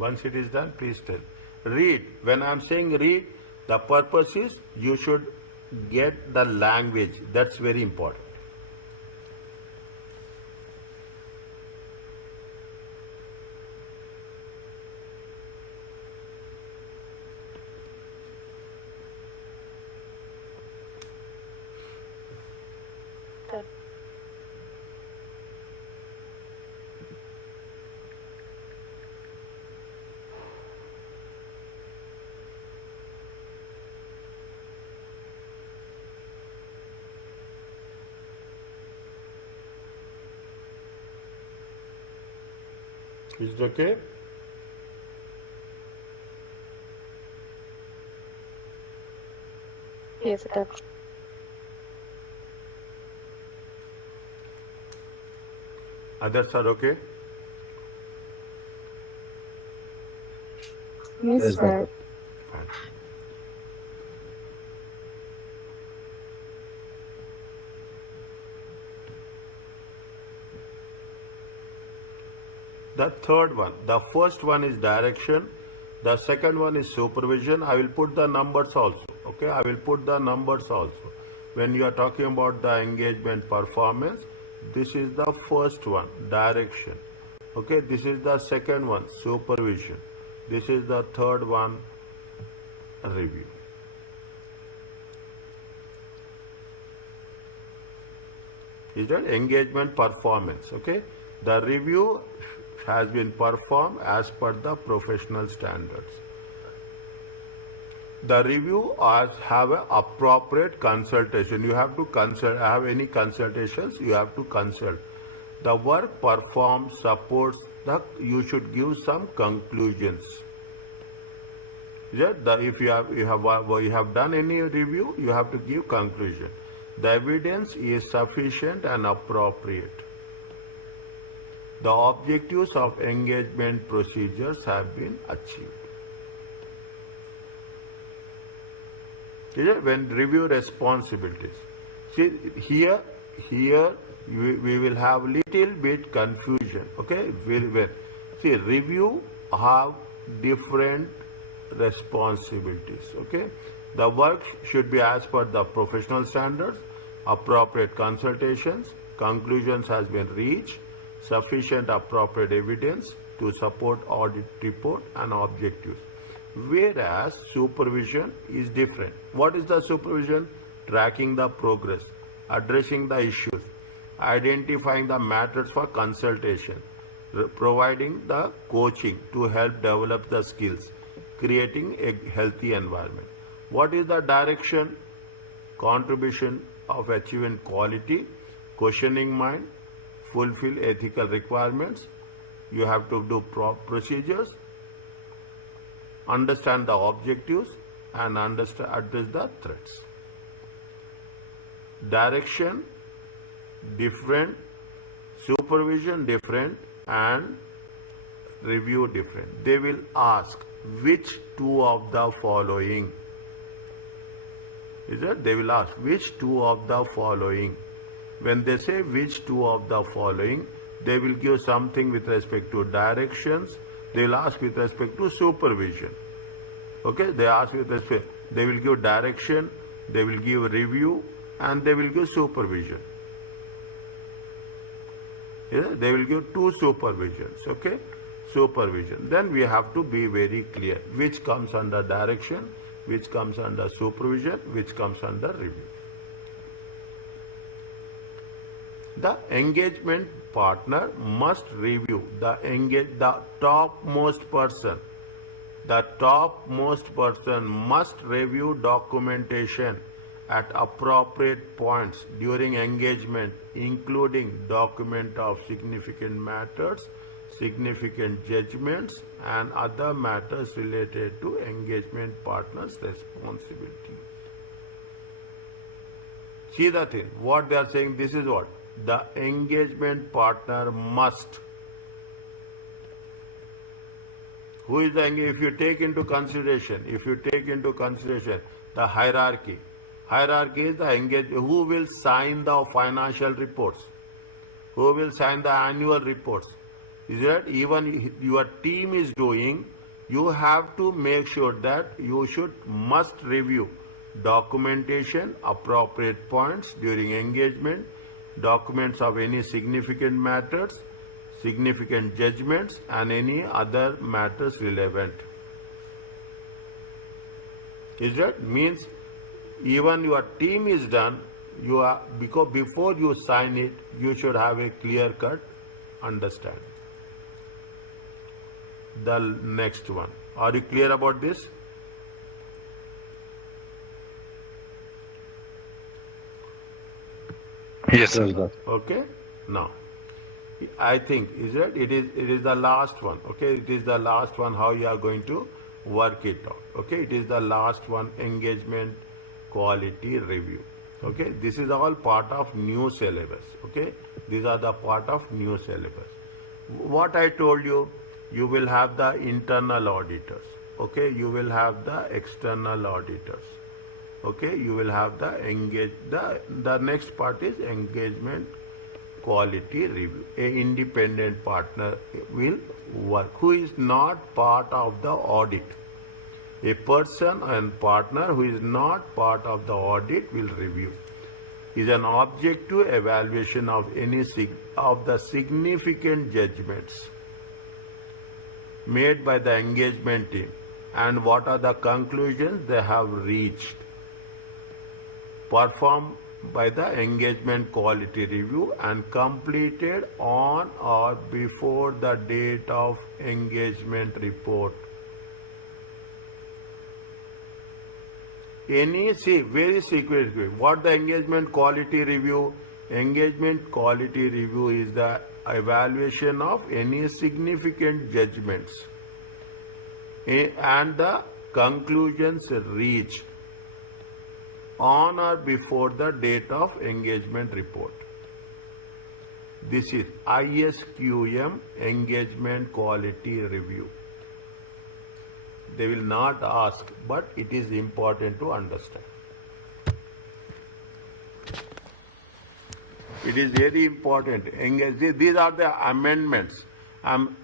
Once it is done, please tell. Read. When I am saying read, the purpose is you should get the language. That's very important. Is it okay? Yes, sir. Others are okay? Yes, Yes, sir. Fine. the third one. The first one is direction. The second one is supervision. I will put the numbers also. Okay, I will put the numbers also. When you are talking about the engagement performance, this is the first one, direction. Okay, this is the second one, supervision. This is the third one, review. Is that engagement performance? Okay, the review has been performed as per the professional standards. The review have an appropriate consultation. You have to consult. Have any consultations? You have to consult. The work performed supports the. You should give some conclusions. Yeah, if you have done any review, you have to give conclusion. The evidence is sufficient and appropriate. The objectives of engagement procedures have been achieved. When review responsibilities, see here we will have little bit confusion. Okay, see, review have different responsibilities. Okay, the work should be as per the professional standards, appropriate consultations, conclusions has been reached, sufficient appropriate evidence to support audit report and objectives. Whereas supervision is different. What is the supervision? Tracking the progress, addressing the issues, identifying the matters for consultation, providing the coaching to help develop the skills, creating a healthy environment. What is the direction? Contribution of achieving quality, questioning mind, fulfill ethical requirements. You have to do procedures, understand the objectives, and address the threats. Direction different, supervision different, and review different. They will ask which two of the following. Is it? They will ask which two of the following. When they say which two of the following, they will give something with respect to directions. They will ask with respect to supervision. Okay, they ask with respect. They will give direction, they will give review, and they will give supervision. Yeah, they will give two supervisions. Okay, supervision. Then we have to be very clear which comes under direction, which comes under supervision, which comes under review. The engagement partner must review the topmost person. The topmost person must review documentation at appropriate points during engagement, including document of significant matters, significant judgments, and other matters related to engagement partner's responsibility. See the thing, what they are saying, this is what? The engagement partner must. Who is the engagement? If you take into consideration, the hierarchy is the engagement. Who will sign the financial reports? Who will sign the annual reports? Is that even your team is doing, you have to make sure that you must review documentation, appropriate points during engagement, documents of any significant matters, significant judgments, and any other matters relevant. Is that means even your team is done, you are, because before you sign it, you should have a clear cut understanding. The next one. Are you clear about this? Yes, sir. Okay. Now, I think it is the last one. Okay, it is the last one. How you are going to work it out? Okay, it is the last one. Engagement quality review. Okay, this is all part of new syllabus. Okay, these are the part of new syllabus. What I told you, you will have the internal auditors. Okay, you will have the external auditors. Okay, you will have the the next part is engagement quality review. A independent partner will work who is not part of the audit. A person and partner who is not part of the audit will review. Is an objective evaluation of any of the significant judgments made by the engagement team and what are the conclusions they have reached. Performed by the engagement quality review and completed on or before the date of engagement report. Very secret. What the engagement quality review? Engagement quality review is the evaluation of any significant judgments and the conclusions reached on or before the date of engagement report. This is ISQM engagement quality review. They will not ask, but it is important to understand. It is very important. These are the amendments. I'm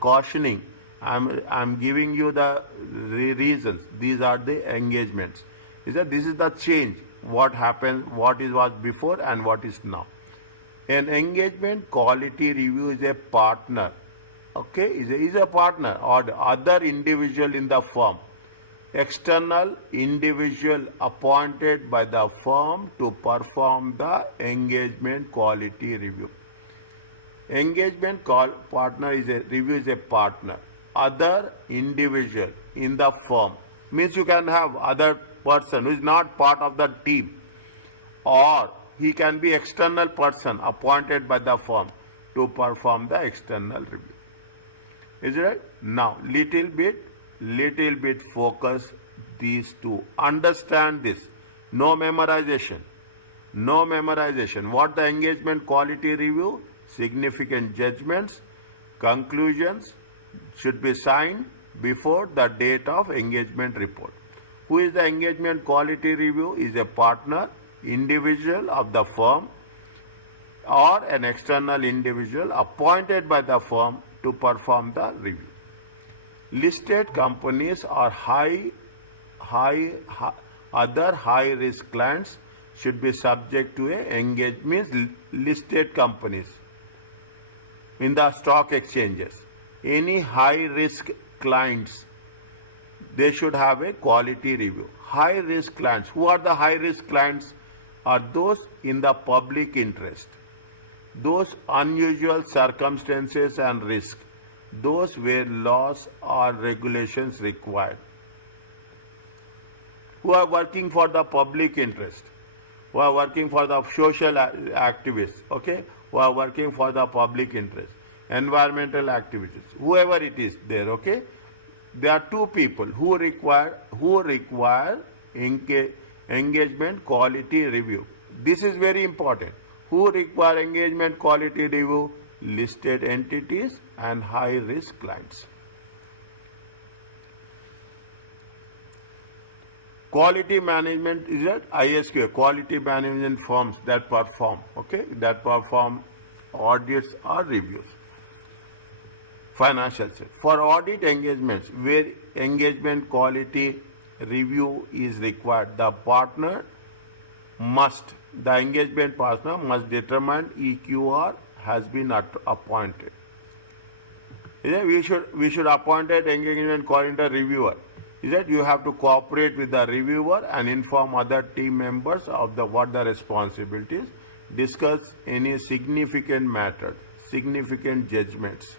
cautioning. I'm giving you the reasons. These are the engagements. This is the change. What happened? Was before and what is now. An engagement quality review is a partner. Okay, is a partner or the other individual in the firm, external individual appointed by the firm to perform the engagement quality review. Engagement partner is a partner. Other individual in the firm means you can have other person who is not part of the team, or he can be external person appointed by the firm to perform the external review. Is it right? Now, little bit focus these two. Understand this. No memorization. What the engagement quality review? Significant judgments, conclusions should be signed before the date of engagement report. Who is the engagement quality review? Is a partner, individual of the firm, or an external individual appointed by the firm to perform the review. Listed companies or other high risk clients should be subject to a engagement. Listed companies in the stock exchanges, any high risk clients, they should have a quality review. High risk clients. Who are the high risk clients? Are those in the public interest, those unusual circumstances and risk, those where laws or regulations required. Who are working for the public interest, who are working for the social activists, okay, who are working for the public interest, environmental activities, whoever it is there, okay. There are two people who require engagement quality review. This is very important. Who require engagement quality review? Listed entities and high risk clients. Quality management is that ISQA, quality management firms that perform audits or reviews. Financial sector. For audit engagements where engagement quality review is required, the engagement partner must determine EQR has been appointed. We should appoint an engagement coordinator reviewer. Is that you have to cooperate with the reviewer and inform other team members of what the responsibilities, discuss any significant matters, significant judgments,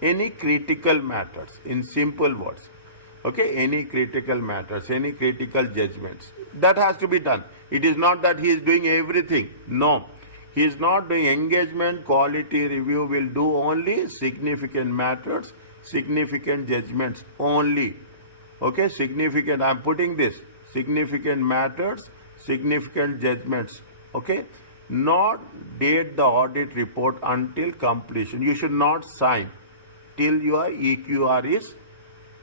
any critical matters, in simple words. Okay, any critical matters, any critical judgments. That has to be done. It is not that he is doing everything. No. He is not doing engagement quality review, will do only significant matters, significant judgments only. Okay, significant, I am putting this, significant matters, significant judgments. Okay, not date the audit report until completion. You should not sign till your EQR is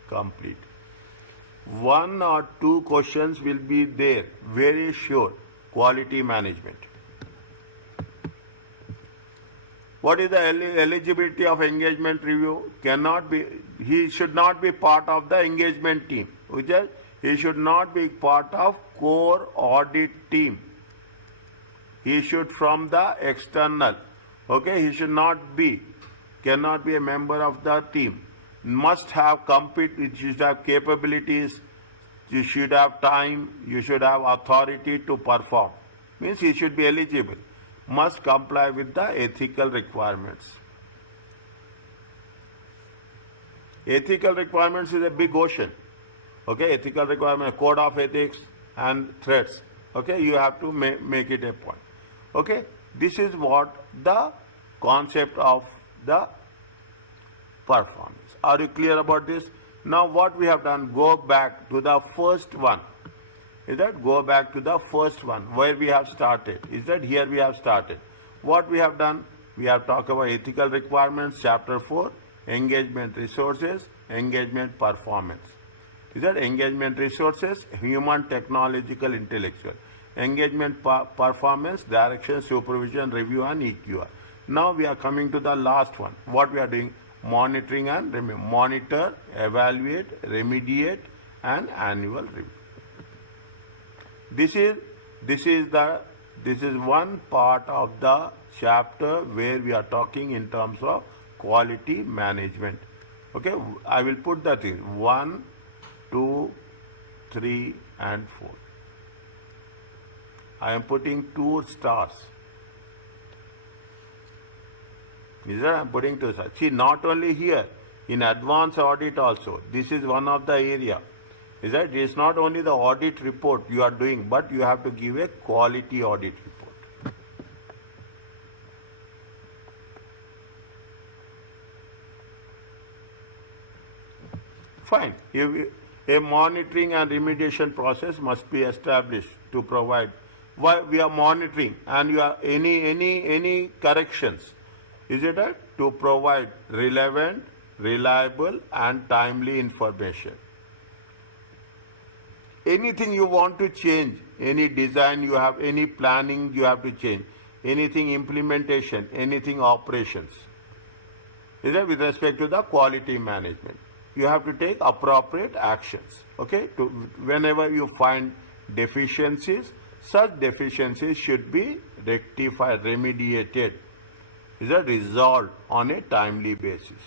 complete. One or two questions will be there, very sure. Quality management. What is the eligibility of engagement review? Cannot be, he should not be part of the engagement team, which is he should not be part of core audit team. He should from the external. Okay, he should not be, cannot be a member of the team. Must have you should have capabilities, you should have time, you should have authority to perform. Means he should be eligible. Must comply with the ethical requirements. Ethical requirements is a big ocean. Okay, ethical requirement, code of ethics and threats. Okay, you have to make it a point. Okay, this is what the concept of the performance. Are you clear about this? Now what we have done, go back to the first one. Is that go back to the first one where we have started. Is that here we have started. What we have done, we have talked about ethical requirements, chapter 4, engagement resources, engagement performance. Is that engagement resources, human, technological, intellectual. Engagement performance, direction, supervision, review and EQR. Now we are coming to the last one. What we are doing? Monitoring and review. Monitor, evaluate, remediate and annual review. This is one part of the chapter where we are talking in terms of quality management. Okay, I will put that in 1, 2, 3 and 4. I am putting 2 stars. Is that I am putting 2 stars. See, not only here, in advanced audit also, this is one of the area. Is that it is not only the audit report you are doing, but you have to give a quality audit report. Fine. A monitoring and remediation process must be established to provide. Why we are monitoring and you are any corrections? Is it that? To provide relevant, reliable and timely information. Anything you want to change, any design you have, any planning you have to change, anything implementation, anything operations. Is that with respect to the quality management? You have to take appropriate actions. Okay, whenever you find deficiencies, such deficiencies should be rectified, remediated. Is that resolved on a timely basis?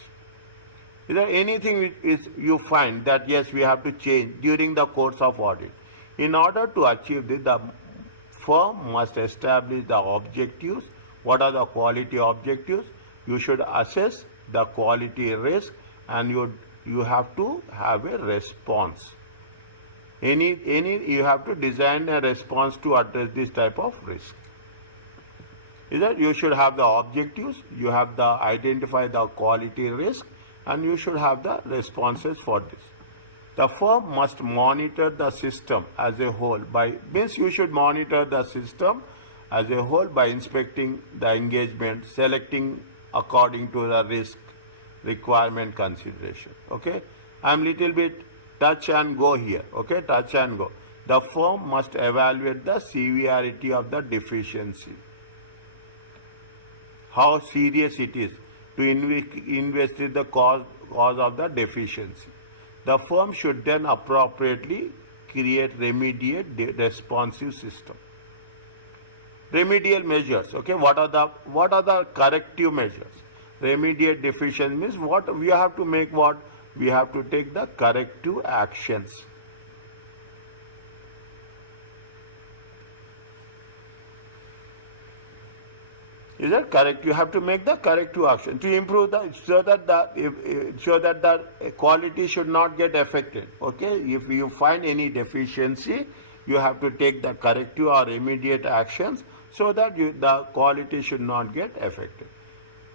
Is there anything you find that yes, we have to change during the course of audit? In order to achieve this, the firm must establish the objectives. What are the quality objectives? You should assess the quality risk and you have to have a response. You have to design a response to address this type of risk. Is that you should have the objectives, you have the identify the quality risk, and you should have the responses for this. The firm must monitor the system as a whole means you should monitor the system as a whole by inspecting the engagement, selecting according to the risk requirement consideration. Okay, I'm little bit touch and go here. Okay, touch and go. The firm must evaluate the severity of the deficiency. How serious it is to investigate the cause of the deficiency. The firm should then appropriately create remediate responsive system. Remedial measures. Okay, what are the corrective measures? Remediate deficiency means what we have to make. What we have to take the corrective actions. Is that correct? You have to make the corrective action to improve so that the quality should not get affected. Okay, if you find any deficiency, you have to take the corrective or immediate actions so that the quality should not get affected.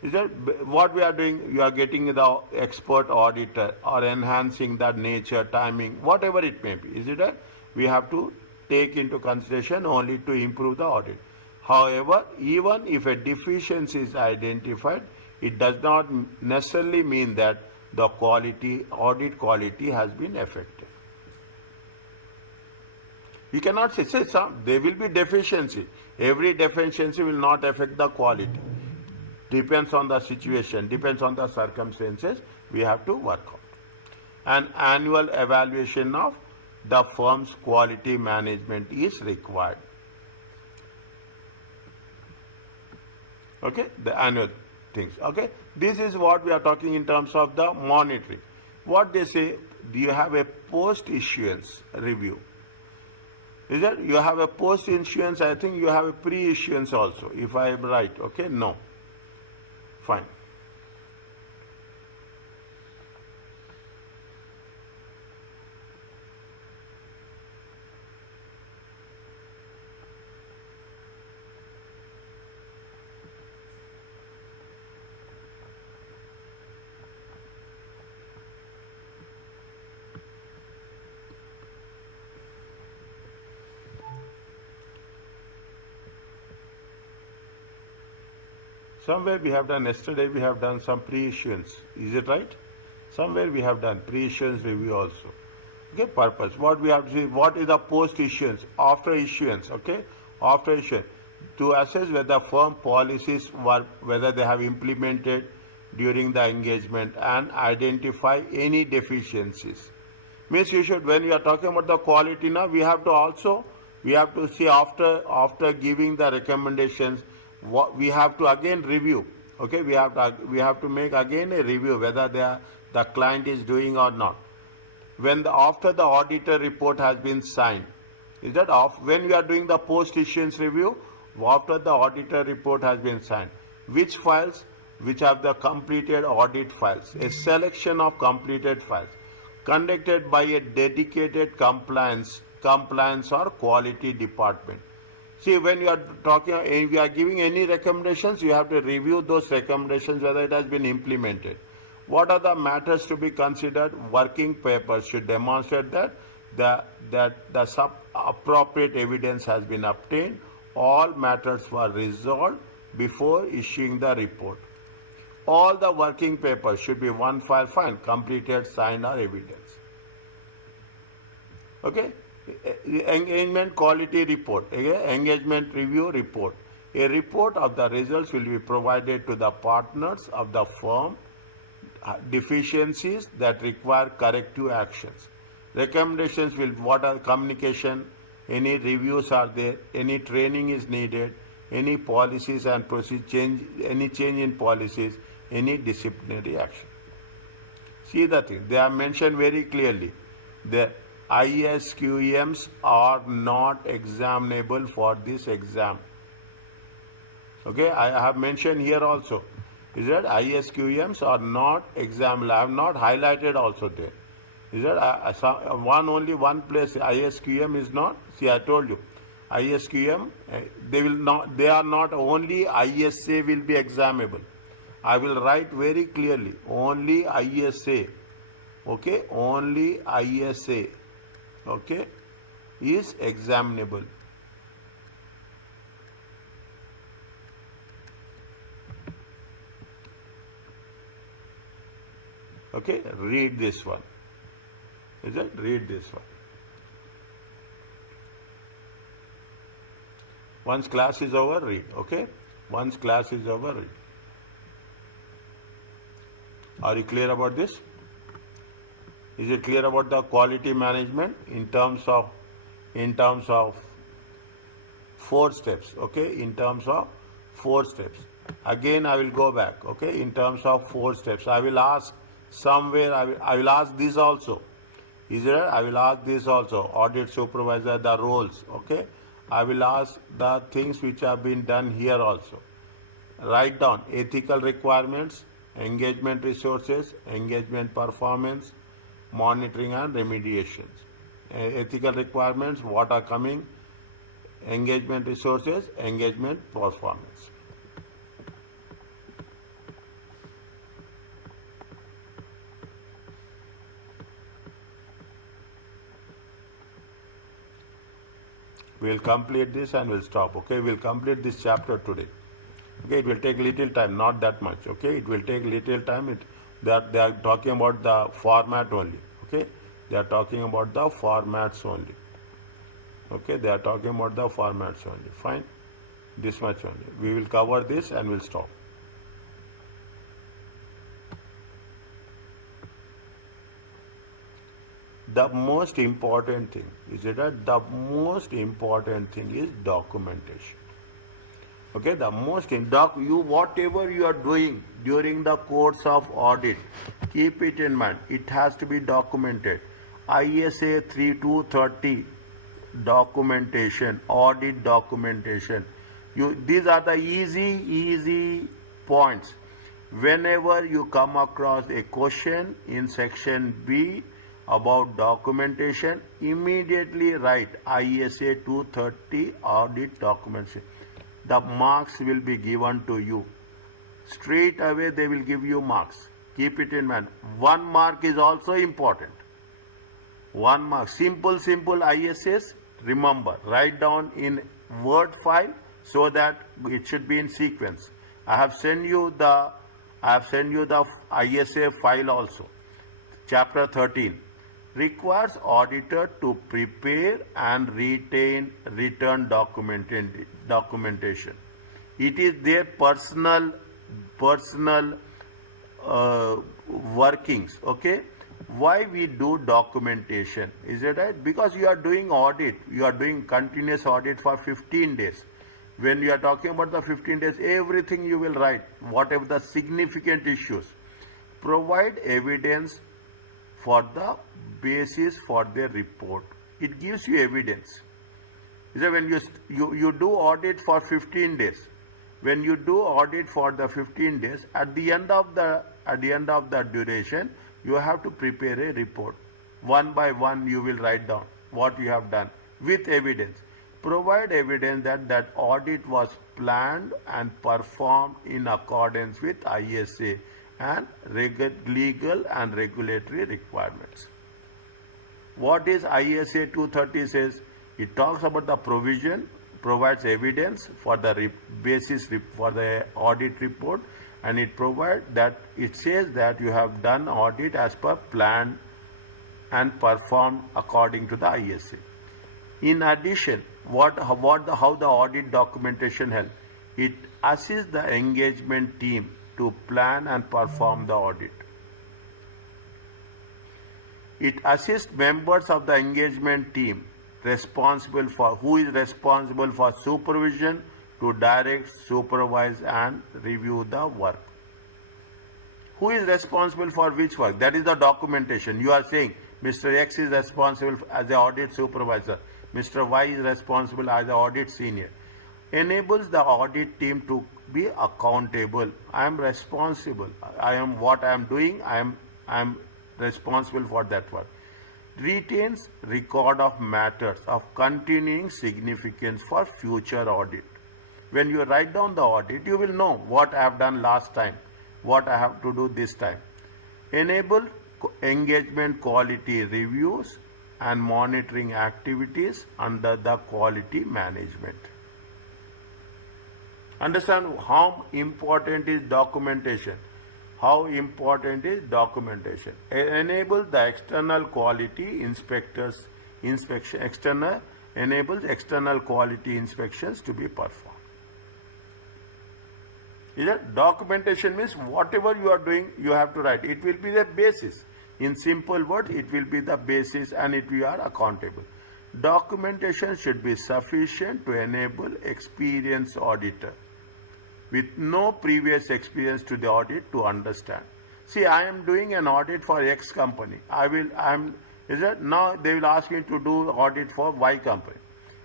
Is that what we are doing? You are getting the expert auditor or enhancing that nature, timing, whatever it may be. Is it that we have to take into consideration only to improve the audit. However, even if a deficiency is identified, it does not necessarily mean that the audit quality has been affected. You cannot say there will be deficiency. Every deficiency will not affect the quality. Depends on the situation, depends on the circumstances, we have to work out. An annual evaluation of the firm's quality management is required. Okay, the annual things. Okay, this is what we are talking in terms of the monitoring. What they say, do you have a post issuance review? Is that you have a post issuance? I think you have a pre issuance also, if I am right. Okay, no. Fine. Somewhere we have done, yesterday we have done some pre-issuance. Is it right? Somewhere we have done pre-issuance review also. Okay, purpose. What we have to see, what is the post-issuance, after issuance, okay? After issuance. To assess whether firm policies were, whether they have implemented during the engagement and identify any deficiencies. Means you should, when we are talking about the quality now, we have to also, we have to see after giving the recommendations, what we have to again review. Okay, we have to make again a review whether the client is doing or not. When after the auditor report has been signed, is that off when we are doing the post issuance review, after the auditor report has been signed, which files, which have the completed audit files, a selection of completed files conducted by a dedicated compliance or quality department. See, when you are talking, if you are giving any recommendations, you have to review those recommendations whether it has been implemented. What are the matters to be considered? Working papers should demonstrate that the appropriate evidence has been obtained. All matters were resolved before issuing the report. All the working papers should be one file, fine, completed, signed, or evidence. Okay? Engagement quality report, engagement review report. A report of the results will be provided to the partners of the firm. Deficiencies that require corrective actions. Recommendations will, what are communication, any reviews are there, any training is needed, any policies and procedure change, any change in policies, any disciplinary action. See the thing, they are mentioned very clearly. The ISQMs are not examinable for this exam. Okay, I have mentioned here also. Is that ISQMs are not examinable? I have not highlighted also there. Is that only one place ISQM is not? See, I told you, ISQM they are not only ISA will be examinable. I will write very clearly, only ISA. Okay, only ISA. Okay, is examinable. Okay, read this one. Is it? Read this one. Once class is over, read. Okay? Once class is over, read. Are you clear about this? Is it clear about the quality management in terms of 4 steps? Okay, in terms of 4 steps. Again, I will go back. Okay, in terms of 4 steps, I will ask somewhere. I will ask this also. Is it? I will ask this also. Audit supervisor, the roles. Okay, I will ask the things which have been done here also. Write down ethical requirements, engagement resources, engagement performance, monitoring and remediations. Ethical requirements, what are coming, engagement resources, engagement performance. We will complete this and we'll stop. Okay, we'll complete this chapter today. Okay, it will take little time, not that much. Okay, it will take little time. They are talking about the format only. Okay, they are talking about the formats only. Okay, they are talking about the formats only. Fine, this much only. We will cover this and we'll stop. the most important thing is that the most important thing is documentation. Okay, the most in you whatever you are doing during the course of audit, keep it in mind. It has to be documented. ISA 3230 documentation, audit documentation. These are the easy points. Whenever you come across a question in section B about documentation, immediately write ISA 230 audit documentation. The marks will be given to you. Straight away they will give you marks. Keep it in mind. 1 mark is also important. 1 mark. Simple ISS. Remember, write down in Word file so that it should be in sequence. I have sent you the ISA file also. Chapter 13 requires auditor to prepare and retain return documentation. It is their personal workings. Okay, why we do documentation? Is it right? Because you are doing audit. You are doing continuous audit for 15 days. When you are talking about the 15 days, everything you will write, whatever the significant issues. Provide evidence for the basis for their report. It gives you evidence. So when you do audit for 15 days, when you do audit for the 15 days, at the end of the duration, you have to prepare a report. One by one, you will write down what you have done with evidence. Provide evidence that audit was planned and performed in accordance with ISA and legal and regulatory requirements. What is ISA 230 says? It talks about the provision, provides evidence for the basis for the audit report, and it says that you have done audit as per plan and performed according to the ISA. In addition, how the audit documentation helps? It assists the engagement team to plan and perform the audit. It assists members of the engagement team who is responsible for supervision to direct, supervise and review the work. Who is responsible for which work? That is the documentation. You are saying Mr. X is responsible as the audit supervisor. Mr. Y is responsible as the audit senior. Enables the audit team to be accountable. I am responsible. What I am doing, I am responsible for that work. Retains record of matters of continuing significance for future audit. When you write down the audit, you will know what I have done last time, what I have to do this time. Enable engagement quality reviews and monitoring activities under the quality management. Understand how important is documentation. How important is documentation? Enable the external quality enables external quality inspections to be performed. Documentation means whatever you are doing, you have to write. It will be the basis. In simple words, it will be the basis and we are accountable. Documentation should be sufficient to enable experienced auditor with no previous experience to the audit to understand. See, I am doing an audit for X company. Now they will ask me to do audit for Y company.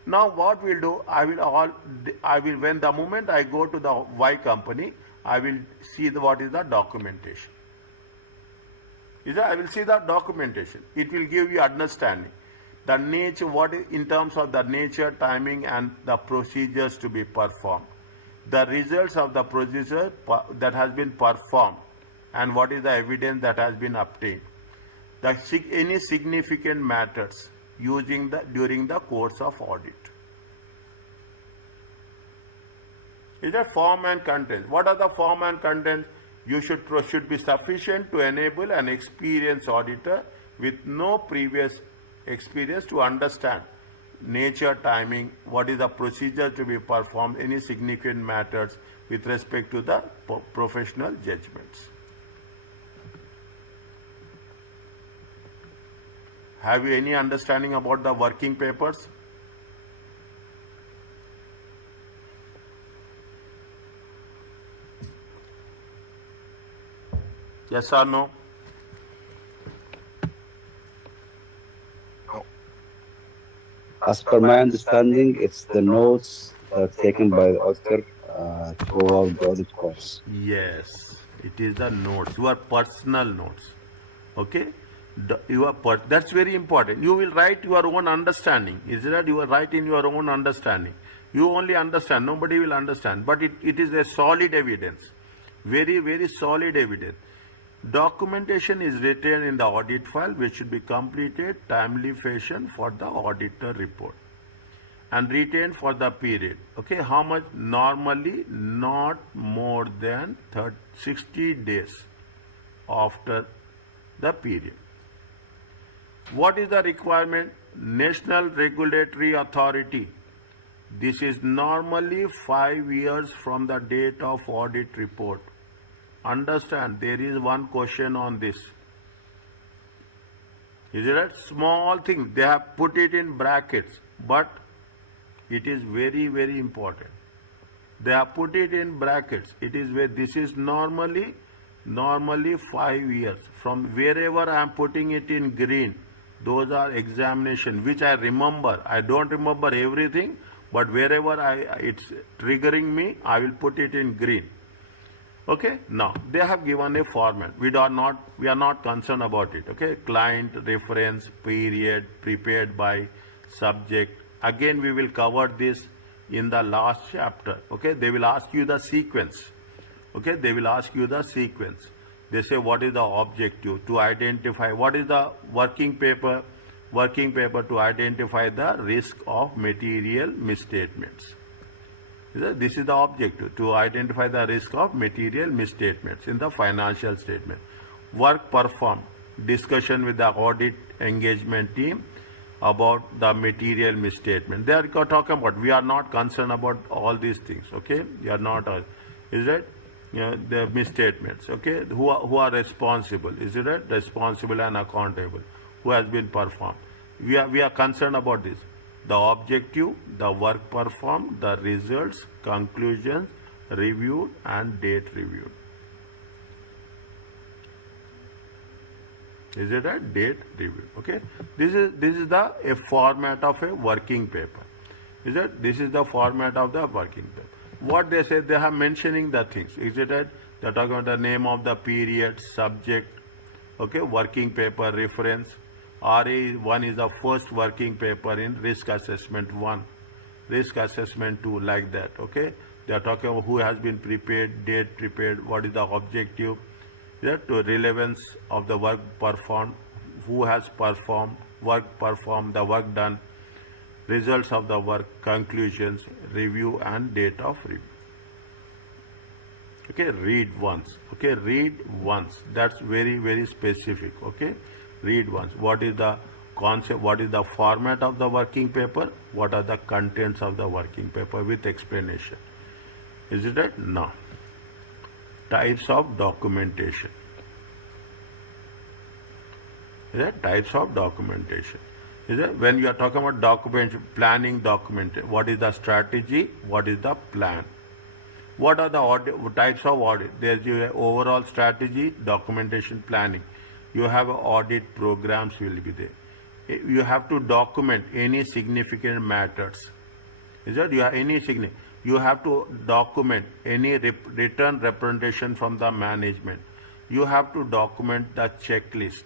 Now what we'll do, when the moment I go to the Y company, I will see what is the documentation. I will see the documentation. It will give you understanding. The nature, in terms of the nature, timing and the procedures to be performed. The results of the procedure that has been performed and what is the evidence that has been obtained. Any significant matters during the course of audit. Is that form and content? What are the form and content? You should be sufficient to enable an experienced auditor with no previous experience to understand nature, timing, what is the procedure to be performed, any significant matters with respect to the professional judgments. Have you any understanding about the working papers? Yes or no? As per my understanding, it's the notes that are taken by the auditor throughout the audit course. Yes, it is the notes, your personal notes. Okay, that's very important. You will write your own understanding. Is that you are writing your own understanding? You only understand. Nobody will understand. But it is a solid evidence, very very solid evidence. Documentation is written in the audit file, which should be completed timely fashion for the auditor report and retained for the period. Okay, how much? Normally not more than 60 days after the period. What is the requirement? National Regulatory Authority. This is normally 5 years from the date of audit report. Understand, there is one question on this. Is it a small thing? They have put it in brackets, but it is very very important. They have put it in brackets. It is where this is normally 5 years. From wherever I am putting it in green, those are examination, which I remember. I don't remember everything, but wherever it's triggering me, I will put it in green. Okay, now they have given a format. We are not concerned about it. Okay, client, reference, period, prepared by, subject. Again, we will cover this in the last chapter. Okay, they will ask you the sequence. Okay, they will ask you the sequence. They say what is the objective to identify, what is the working paper to identify the risk of material misstatements. This is the objective, to identify the risk of material misstatements in the financial statement. Work performed, discussion with the audit engagement team about the material misstatement. They are talking about, we are not concerned about all these things. Okay, we are not, is it? The misstatements. Okay, who are responsible? Is it right? Responsible and accountable. Who has been performed? We are concerned about this. The objective, the work performed, the results, conclusions, reviewed and date reviewed. Is it a date reviewed? Okay. This is a format of a working paper. Is it? This is the format of the working paper. What they say, they are mentioning the things. Is it right? They are talking about the name of the period, subject, okay, working paper reference. RA1 is the first working paper in risk assessment 1, risk assessment 2, like that. Okay, they are talking about who has been prepared, date prepared, what is the objective, to relevance of the work performed, who has performed, work performed, the work done, results of the work, conclusions, review and date of review. Okay, read once. Okay, read once. That's very very specific. Okay, read once. What is the concept? What is the format of the working paper? What are the contents of the working paper with explanation? Is it right? Now, types of documentation. Is that types of documentation? Is that when you are talking about document planning document? What is the strategy? What is the plan? What are the types of audit? There's your overall strategy, documentation, planning. You have audit programs will be there. You have to document any significant matters. Is that you have any significant? You have to document any return representation from the management. You have to document the checklist.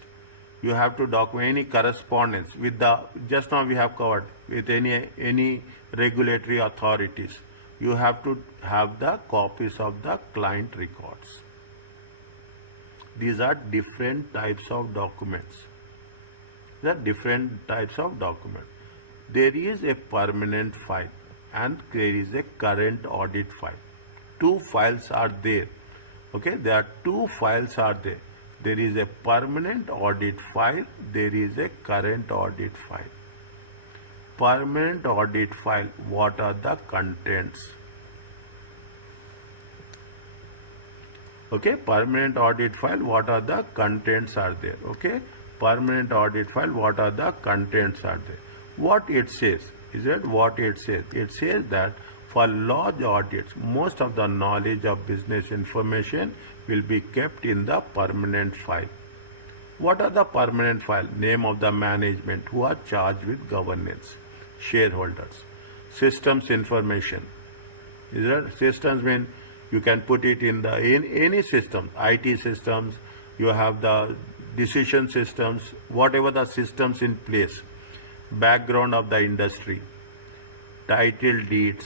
You have to document any correspondence with the, just now we have covered, with any regulatory authorities. You have to have the copies of the client records. These are different types of documents. There are different types of documents. There is a permanent file and there is a current audit file. Two files are there. Okay, there are two files are there. There is a permanent audit file. There is a current audit file. Permanent audit file, what are the contents? Okay, permanent audit file, what are the contents are there? Okay, Permanent audit file, what are the contents are there? What it says, is it what it says? It says that for large audits, most of the knowledge of business information will be kept in the permanent file. What are the permanent file? Name of the management who are charged with governance, shareholders, systems information. Is that systems mean you can put it in any system, IT systems, you have the decision systems, whatever the systems in place, background of the industry, title deeds,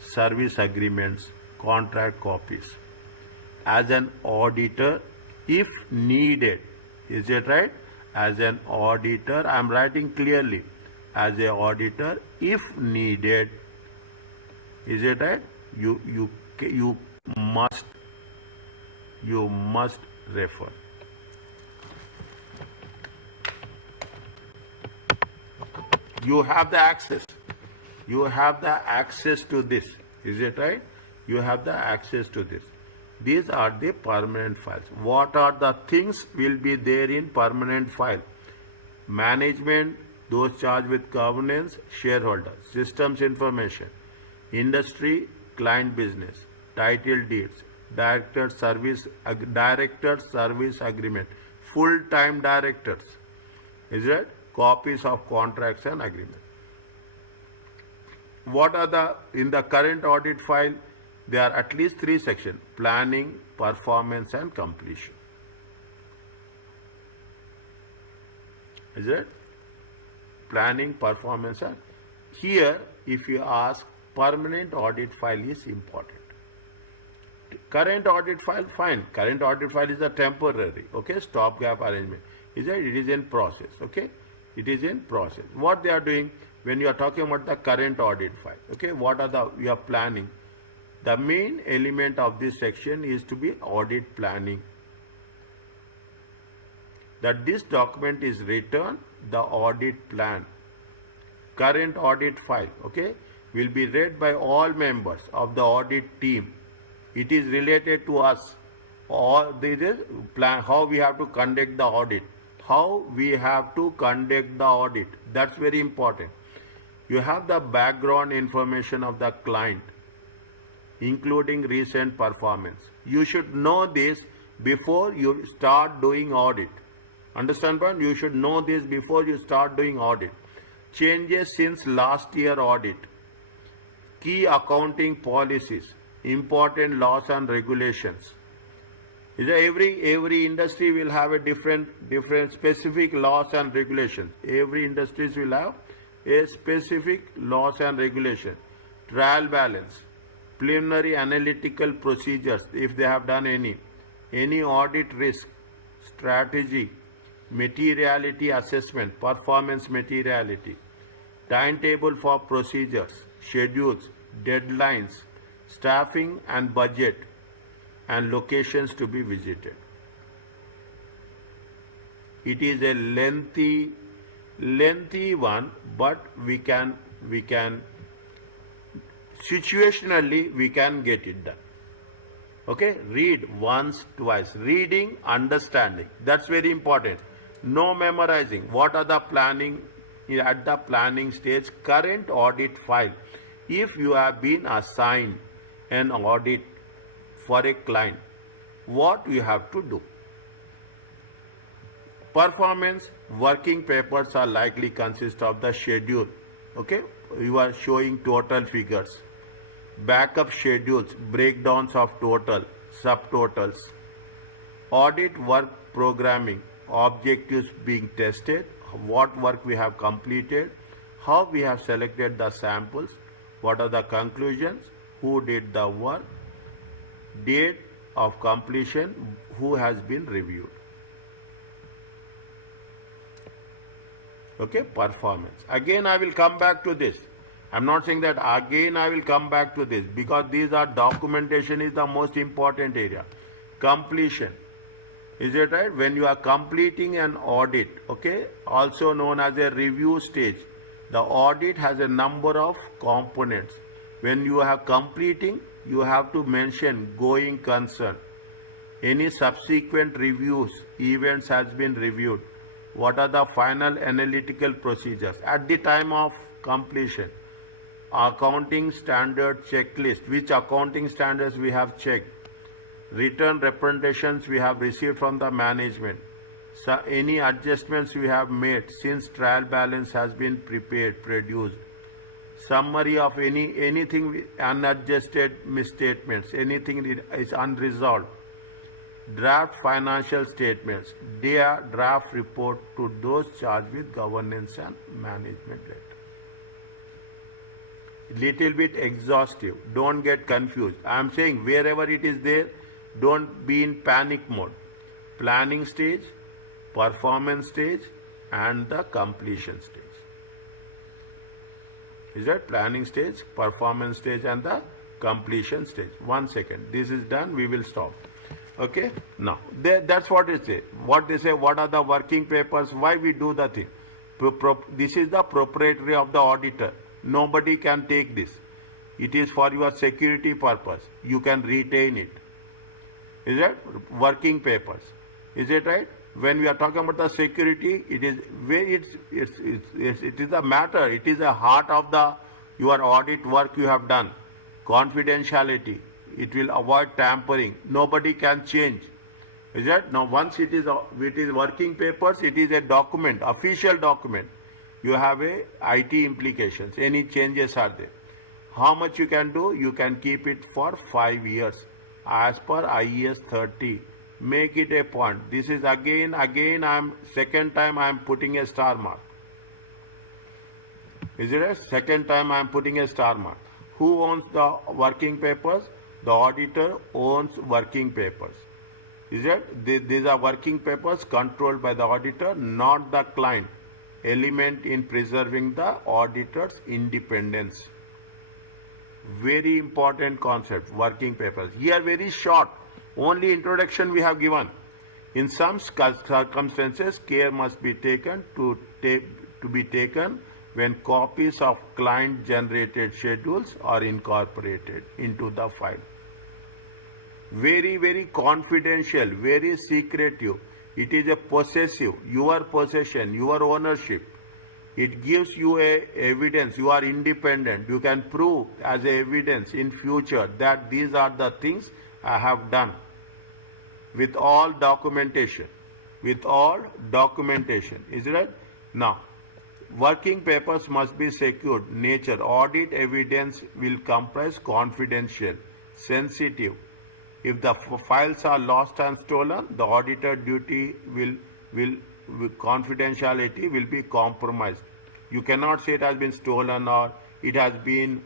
service agreements, contract copies. As an auditor, if needed, is it right? As an auditor, I am writing clearly, as an auditor, if needed, is it right? You must refer. You have the access. You have the access to this. Is it right? You have the access to this. These are the permanent files. What are the things will be there in permanent file? Management, those charged with governance, shareholders, systems information, industry, client business, title deeds, director service agreement, full-time directors. Is it? Copies of contracts and agreements. What are in the current audit file? There are at least 3 sections: planning, performance and completion. Is it? Planning, performance and here if you ask, permanent audit file is important. Current audit file, fine. Current audit file is a temporary, okay, stopgap arrangement. Is it? It is in process, okay? It is in process. What they are doing when you are talking about the current audit file, okay? What are you are planning? The main element of this section is to be audit planning. That this document is written, the audit plan. Current audit file, okay, will be read by all members of the audit team. It is related to us. All this plan, how we have to conduct the audit. How we have to conduct the audit. That's very important. You have the background information of the client, including recent performance. You should know this before you start doing audit. Understand, point? You should know this before you start doing audit. Changes since last year audit. Key accounting policies. Important laws and regulations. Every industry will have a different specific laws and regulations. Every industries will have a specific laws and regulation. Trial balance, preliminary analytical procedures if they have done any audit risk, strategy, materiality assessment, performance materiality, timetable for procedures, schedules, deadlines, staffing and budget, and locations to be visited. It is a lengthy one, but we can situationally we can get it done. Okay, read once, twice. Reading, understanding. That's very important. No memorizing. What are the planning at the planning stage? Current audit file. If you have been assigned an audit for a client, what you have to do? Performance, working papers are likely consist of the schedule. Okay, you are showing total figures. Backup schedules, breakdowns of total, subtotals. Audit work programming, objectives being tested, what work we have completed, how we have selected the samples, what are the conclusions, who did the work, date of completion, who has been reviewed. Okay, performance. Again, I will come back to this. I'm not saying that again I will come back to this because these are documentation is the most important area. Completion. Is it right? When you are completing an audit, okay, also known as a review stage, the audit has a number of components. When you are completing, you have to mention going concern. Any subsequent reviews, events has been reviewed. What are the final analytical procedures? At the time of completion, accounting standard checklist, which accounting standards we have checked, return representations we have received from the management, so any adjustments we have made since trial balance has been prepared, produced, summary of anything unadjusted misstatements, anything is unresolved, draft financial statements, their draft report to those charged with governance and management letter. Little bit exhaustive. Don't get confused. I am saying wherever it is there, don't be in panic mode. Planning stage, performance stage, and the completion stage. Is that planning stage, performance stage, and the completion stage? 1 second. This is done. We will stop. Okay. Now that's what it says. What they say. What are the working papers? Why we do the thing? This is the proprietary of the auditor. Nobody can take this. It is for your security purpose. You can retain it. Is that working papers? Is it right? When we are talking about the security, it is it is a matter. It is a heart of the your audit work you have done. Confidentiality. It will avoid tampering. Nobody can change. Is that? Now once it is working papers, it is a document, official document. You have a IT implications. Any changes are there. How much you can do? You can keep it for 5 years as per IES 30. Make it a point. This is again second time I am putting a star mark. Is it a second time I am putting a star mark? Who owns the working papers? The auditor owns working papers. Is it? These are working papers controlled by the auditor, not the client. Element in preserving the auditor's independence. Very important concept, working papers. Here very short, only introduction we have given. In some circumstances, care must be taken to be taken when copies of client-generated schedules are incorporated into the file. Very, very confidential, very secretive. It is a possessive, your possession, your ownership. It gives you a evidence, you are independent. You can prove as a evidence in future that these are the things I have done. With all documentation. With all documentation. Is it right? Now, working papers must be secured. Nature, audit evidence will comprise confidential, sensitive. If the files are lost and stolen, the auditor duty confidentiality will be compromised. You cannot say it has been stolen or it has been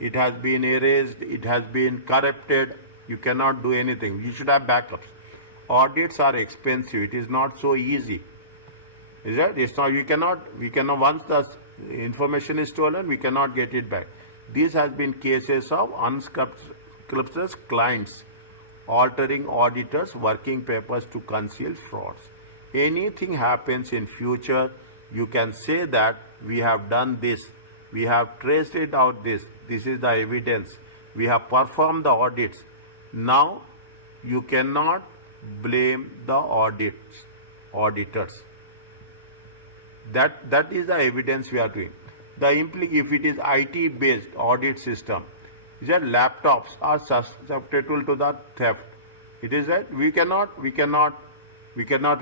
erased, it has been corrupted. You cannot do anything. You should have backups. Audits are expensive. It is not so easy. Is that? It's not. We cannot. Once the information is stolen, we cannot get it back. These has been cases of unscrupulous clients altering auditors' working papers to conceal frauds. Anything happens in future, you can say that we have done this, we have traced it out this is the evidence, we have performed the audits. Now you cannot blame the auditors. That is the evidence we are doing. If it is IT based audit system, their laptops are susceptible to the theft. It is that we cannot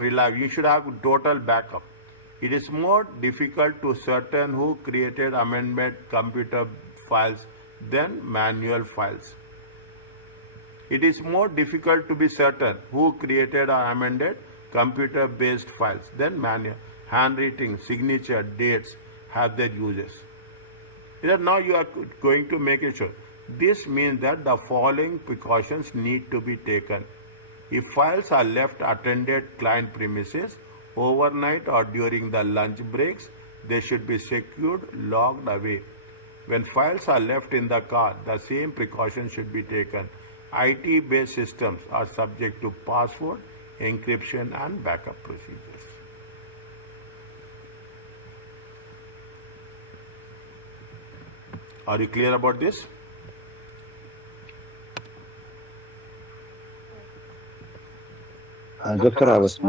rely. You should have total backup. It is more difficult to certain who created amendment computer files than manual files. It is more difficult to be certain who created or amended computer based files than manual. Handwriting, signature, dates have their uses. Now you are going to make it sure. This means that the following precautions need to be taken. If files are left attended client premises overnight or during the lunch breaks, they should be secured, locked away. When files are left in the car, the same precaution should be taken. IT-based systems are subject to password, encryption and backup procedures. Are you clear about this? Doctor, I was